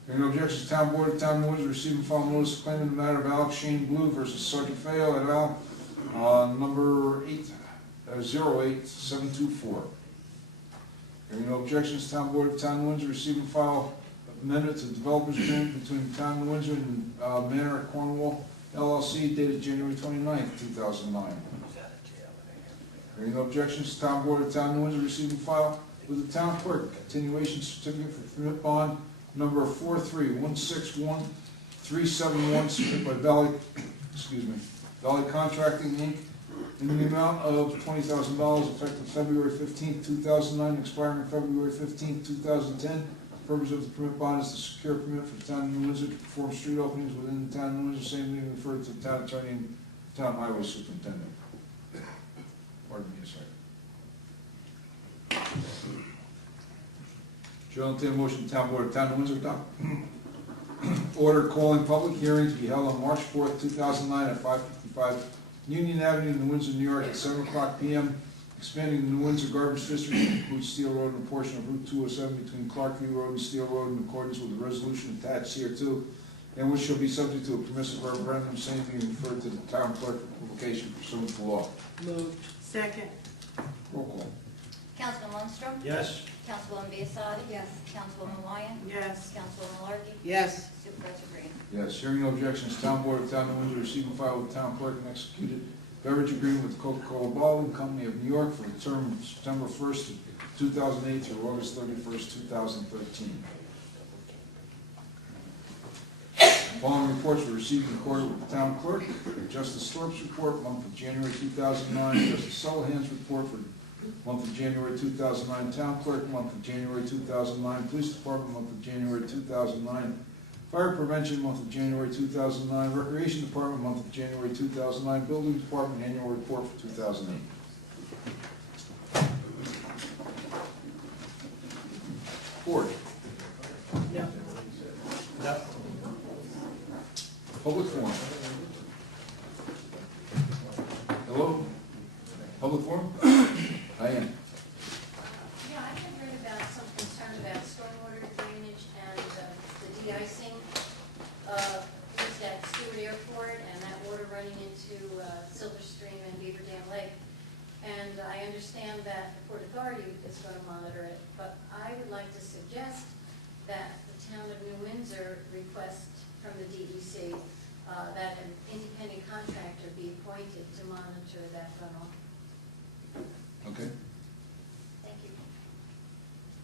Hearing no objections, Town Board of Town of New Windsor receive and file notice of claim in the matter of Alex Shane Blue versus Sergeant Feo et al. Number 08724. Hearing no objections, Town Board of Town of New Windsor receive and file amendment to developers agreement between the Town of New Windsor and Manor at Cornwall LLC dated January 29th, 2009. Hearing no objections, Town Board of Town of New Windsor receive and file with the Town Clerk continuation certificate for permit bond number 43161-371 submitted by Valley Contracting Inc. in the amount of $20,000 effective February 15th, 2009, expiring February 15th, 2010. The purpose of the permit bond is to secure a permit for the Town of New Windsor to perform street openings within the Town of New Windsor, same thing referred to the Town Attorney and Town Highway Superintendent. Pardon me a second. Chair will entertain a motion, Town Board of Town of Windsor adopt. Order calling public hearing to be held on March 4th, 2009 at 555 Union Avenue, New Windsor, New York at 7:00 p.m. Expanding the New Windsor Garbage District to include Steel Road and a portion of Route 207 between Clarkview Road and Steel Road in accordance with the resolution attached hereto, and which shall be subject to a permissive referendum, same thing referred to the Town Clerk for publication pursuant to law. Moved. Second. Roll call. Councilman Lundstrom? Yes. Councilwoman Biassadi? Yes. Councilwoman Ryan? Yes. Councilwoman Larkin? Yes. Supervisor Green? Yes, hearing no objections, Town Board of Town of Windsor receive and file with the Town Clerk and executed beverage agreement with Coca-Cola Bottling Company of New York for the term of September 1st, 2008 through August 31st, 2013. Following reports were received and recorded with the town clerk. Justice Thorpe's report, month of January 2009. Justice Sullivan's report for month of January 2009. Town clerk, month of January 2009. Police department, month of January 2009. Fire prevention, month of January 2009. Recreation department, month of January 2009. Building department, annual report for 2008. Board. No. Public forum. Hello? Public forum? I am. Yeah, I had read about some concern about stormwater drainage and the de-icing used at Stewart Airport and that water running into Silver Stream and Beaver Dam Lake. And I understand that the Port Authority is going to monitor it, but I would like to suggest that the town of New Windsor request from the DEC that an independent contractor be appointed to monitor that runoff. Okay. Thank you.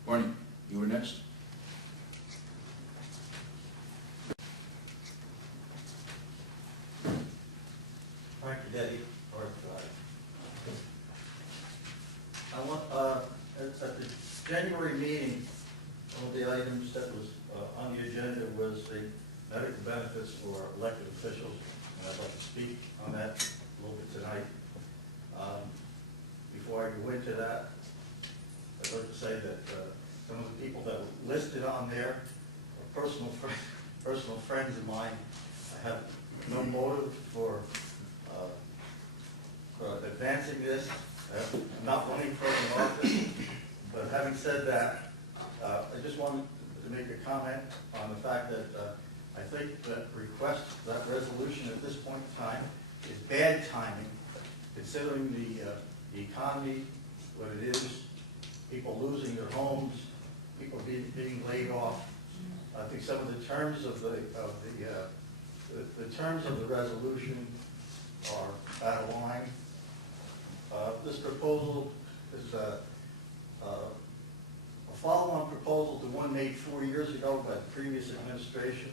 Barney, you were next. Frank Cadetti, North Drive. I want, at the January meeting, one of the items that was on the agenda was the medical benefits for elected officials, and I'd like to speak on that a little bit tonight. Before I go into that, I'd like to say that some of the people that were listed on there are personal friends of mine. I have no motive for advancing this. I'm not running for an office, but having said that, I just wanted to make a comment on the fact that I think that that resolution at this point in time is bad timing, considering the economy, what it is, people losing their homes, people being laid off. I think some of the terms of the terms of the resolution are out of line. This proposal is a follow-on proposal to one made 4 years ago by the previous administration.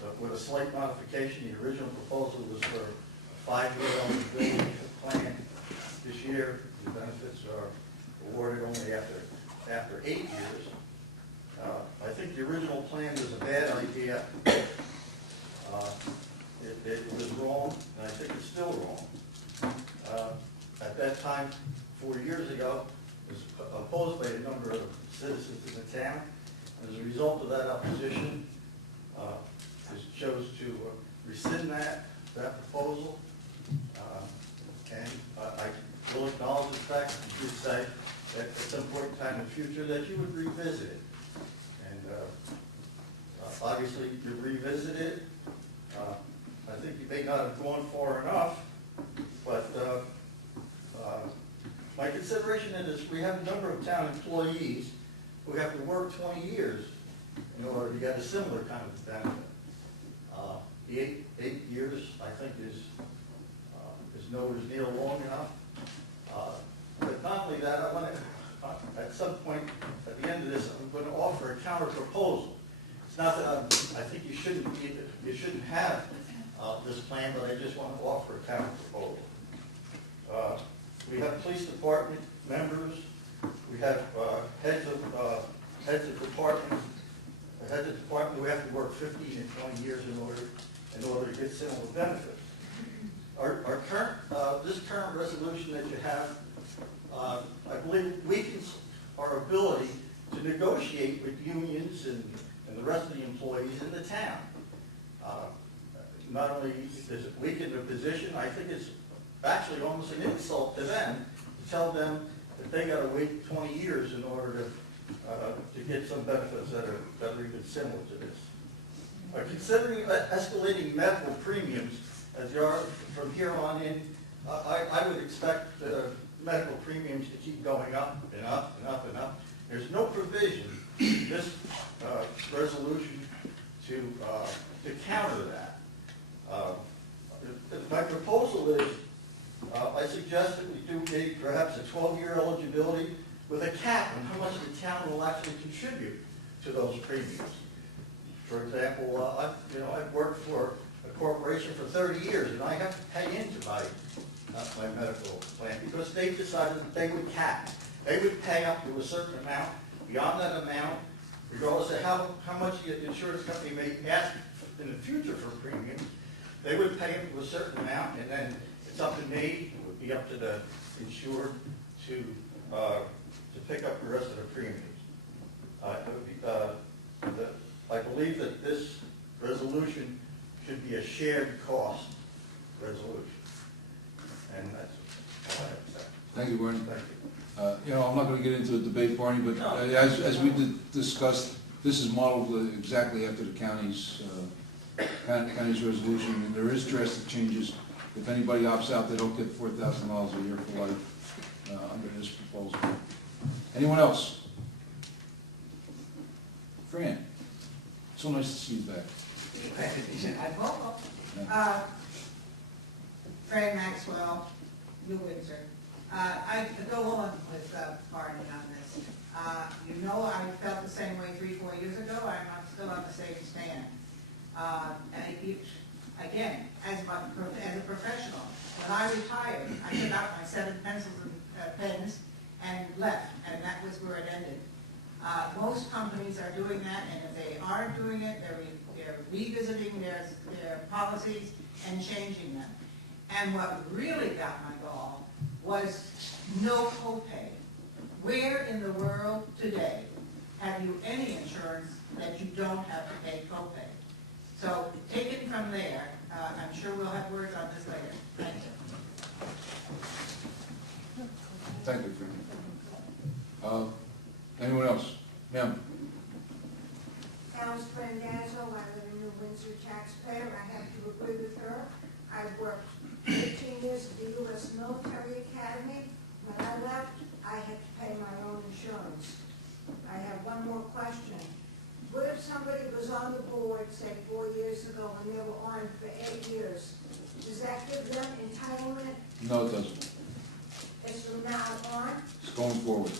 But with a slight modification, the original proposal was for a 5-year eligibility plan. This year, the benefits are awarded only after 8 years. I think the original plan was a bad idea. It was wrong, and I think it's still wrong. At that time, 4 years ago, it was opposed by a number of citizens in the town. As a result of that opposition, just chose to rescind that proposal. And I will acknowledge the fact that you should say that at some point in time in the future that you would revisit it. And obviously you revisited it. I think you may not have gone far enough, but my consideration is we have a number of town employees who have to work 20 years in order to get a similar kind of benefit. The eight years, I think, is nowhere near long enough. But not only that, I want to, at some point, at the end of this, I'm going to offer a counter proposal. It's not that I think you shouldn't have this plan, but I just want to offer a counter proposal. We have police department members. We have heads of departments. The heads of department who have to work 15 and 20 years in order to get similar benefits. Our current this current resolution that you have, I believe, weakens our ability to negotiate with unions and the rest of the employees in the town. Not only does it weaken their position, I think it's actually almost an insult to them to tell them that they got to wait 20 years in order to get some benefits that are even similar to this. Considering escalating medical premiums as they are from here on in, I would expect medical premiums to keep going up and up and up and up. There's no provision in this resolution to counter that. My proposal is, I suggest that we do perhaps a 12-year eligibility with a cap on how much the town will actually contribute to those premiums. For example, I've worked for a corporation for 30 years, and I have to pay into my medical plan because they decided that they would cap. They would pay up to a certain amount. Beyond that amount, regardless of how much the insurance company may ask in the future for premiums, they would pay them to a certain amount, and then it's up to me, it would be up to the insured to pick up the rest of the premiums. I believe that this resolution should be a shared cost resolution. And that's all I have to say. Thank you, Bernie. Thank you. I'm not going to get into a debate, Barney, but as we discussed, this is modeled exactly after the county's resolution, and there is drastic changes. If anybody opts out, they don't get $4,000 a year for life under this proposal. Anyone else? Fran, so nice to see you back. I'm vocal. Fran Maxwell, New Windsor. I go on with Barney on this. I felt the same way 3-4 years ago. I'm still on the same stand. Again, as a professional, when I retired, I took out my 7 pencils and pens and left, and that was where it ended. Most companies are doing that, and if they aren't doing it, they're revisiting their policies and changing them. And what really got my gall was no copay. Where in the world today have you any insurance that you don't have to pay copay? So taken from there, I'm sure we'll have words on this later. Thank you. Thank you, Fran. Anyone else? Ma'am? Alice Brandazzo, I live in New Windsor, taxpayer. I have to agree with her. I've worked 18 years at the U.S. Military Academy. When I left, I had to pay my own insurance. I have one more question. What if somebody was on the board, say 4 years ago, and they were on for 8 years? Does that give them entitlement? No, it doesn't. It's from now on? It's going forward.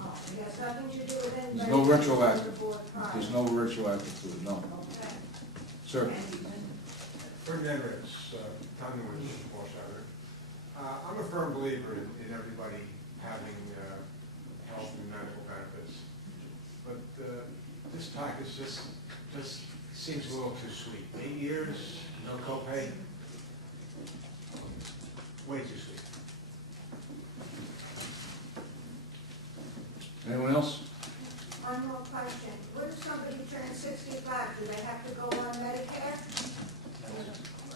Oh, it has nothing to do with anybody. There's no who was on the retroactive. board prior. There's no retroactive to it, no. Okay. Sir? Ferdinand Ritz, Tommy Windsor, Foreshadowing. I'm a firm believer in everybody having health and medical benefits, but this package just seems a little too sweet. 8 years, no copay, way too sweet. Anyone else? One more question. What if somebody turns 65? Do they have to go on Medicare?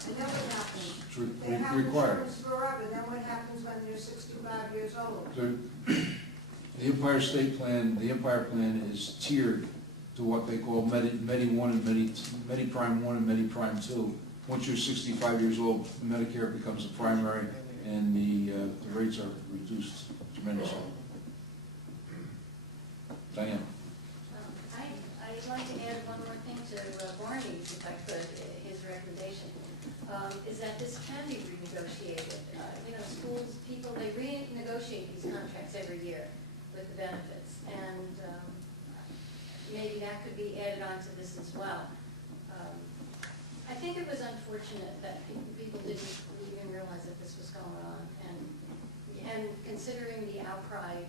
And then what happens? It's They have required. insurance forever. Then what happens when they're 65 years old? The Empire State Plan, the Empire Plan is tiered to what they call Medi 1 and Medi Prime 1 and Medi Prime 2. Once you're 65 years old, Medicare becomes a primary, and the rates are reduced tremendously. Diane? I'd like to add one more thing to Barney's, if I could, his recommendation, is that this can be renegotiated. Schools, people, they renegotiate these contracts every year with the benefits, and maybe that could be added onto this as well. I think it was unfortunate that people didn't even realize that this was going on, and considering the outcry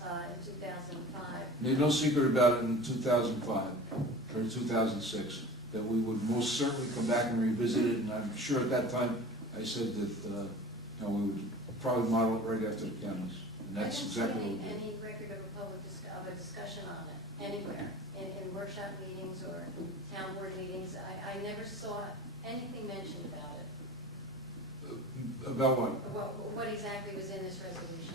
in 2005. Made no secret about it in 2005 or 2006, that we would most certainly come back and revisit it, and I'm sure at that time I said that we would probably model it right after the counties, and that's exactly what we did. Any record of a discussion on it anywhere, in workshop meetings or town board meetings. I never saw anything mentioned about it. About what? What exactly was in this resolution?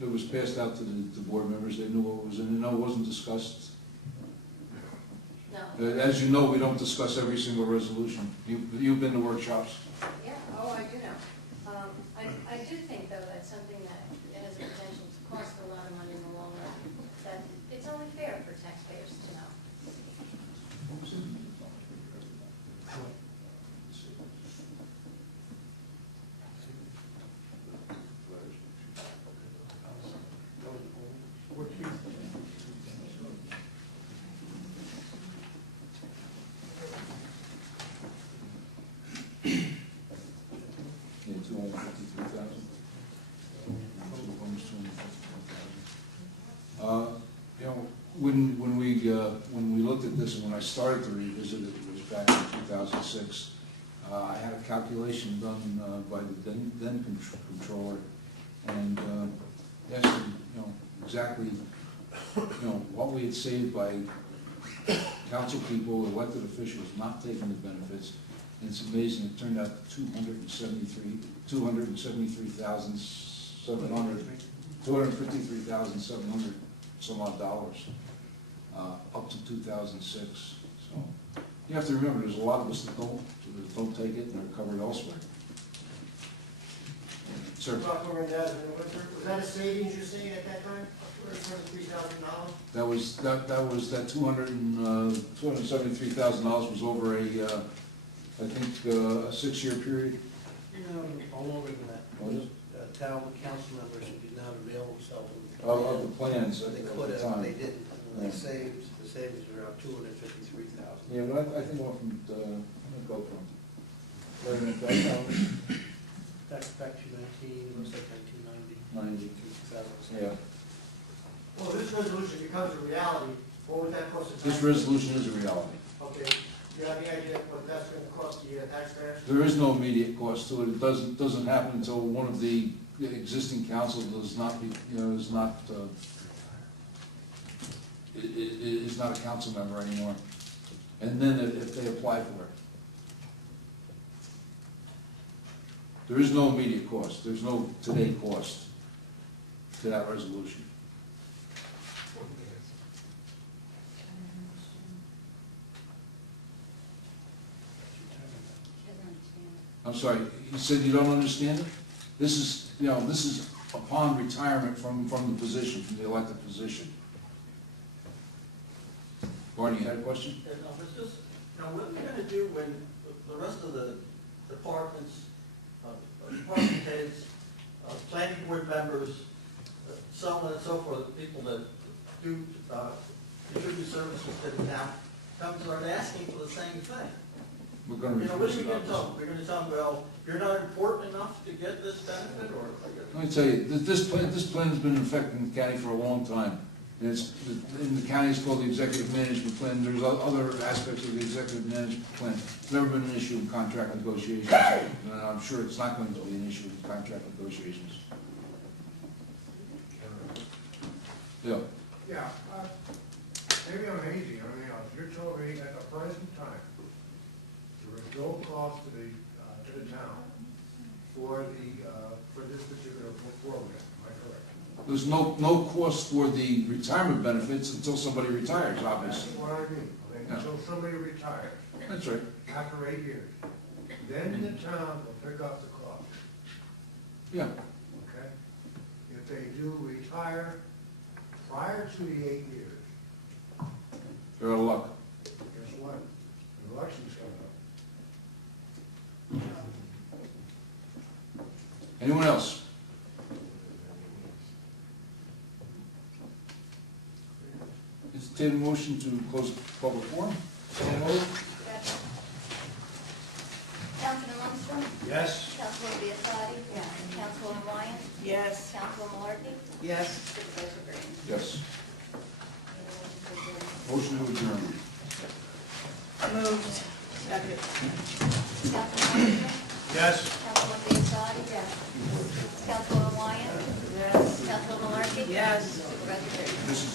It was passed out to the board members. They knew what was in it. No, it wasn't discussed. No. As you know, we don't discuss every single resolution. You've been to workshops. Yeah, I do know. I do think, though, that's something that it has the potential to cost a lot of money in the long run, that it's only fair for taxpayers to know. when we looked at this and when I started to revisit it, it was back in 2006. I had a calculation done by the then controller, and asked him, exactly, what we had saved by council people, elected officials not taking the benefits. And it's amazing. It turned out $253,700 some odd dollars, up to 2006. So you have to remember, there's a lot of us that don't take it and are covered elsewhere. Sir? Was that a savings you're seeing at that time, $273,000? That was $273,000 was over a, I think, a 6-year period. No longer than that. What is it? Town council members who did not avail themselves Of the plans They at could the have, time. they didn't. Yeah. The savings were around $253,000. Yeah, but I think I'm from, I'm gonna go from, wait a minute, back down, Back to 19, it looks like 1990. 90. 2007. Yeah. Well, this resolution becomes a reality, what would that cost the This taxpayers? resolution is a reality. Okay, do you have any idea what that's gonna cost the taxpayers? There is no immediate cost to it. It doesn't happen until one of the existing council does not be, is not, is not a council member anymore. And then if they apply for it. There is no immediate cost. There's no today cost to that resolution. I'm sorry, you said you don't understand it? This is, this is upon retirement from the position, from the elected position. Barney, you had a question? Yeah, no, it's just, what are we gonna do when the rest of the departments, department heads, planning board members, so on and so forth, people that do, contribute services to the town, come to start asking for the same thing? We're gonna What are refuse we it, gonna tell them? obviously. We're gonna tell them, well, you're not important enough to get this benefit, or? Let me tell you, this plan's been in effect in the county for a long time. And it's, in the county, it's called the executive management plan. There's other aspects of the executive management plan. It's never been an issue in contract negotiations. And I'm sure it's not going to be an issue in contract negotiations. Yeah. Yeah, maybe I'm hazy, you're telling me at the present time, there is no cost to the town for this particular program, am I correct? There's no cost for the retirement benefits until somebody retires, That's obviously. what I mean, Yeah. until somebody retires, That's right. after 8 years, then the town will pick up the cost, Yeah. okay? If they do retire prior to the 8 years, You're out of luck. guess what? An election's coming up. Anyone else? Entertain a motion to close the public forum? Councilman Lundstrom? Yes. Councilwoman Biassadi? Yes. Councilwoman Wyatt? Yes. Councilwoman Malarkey? Yes. Supervisor Green? Yes. Motion to adjourn. Moved. Second. Councilman Lundstrom? Yes. Councilwoman Biassadi? Yes. Councilwoman Wyatt? Yes. Councilwoman Malarkey? Yes. Supervisor Green? This is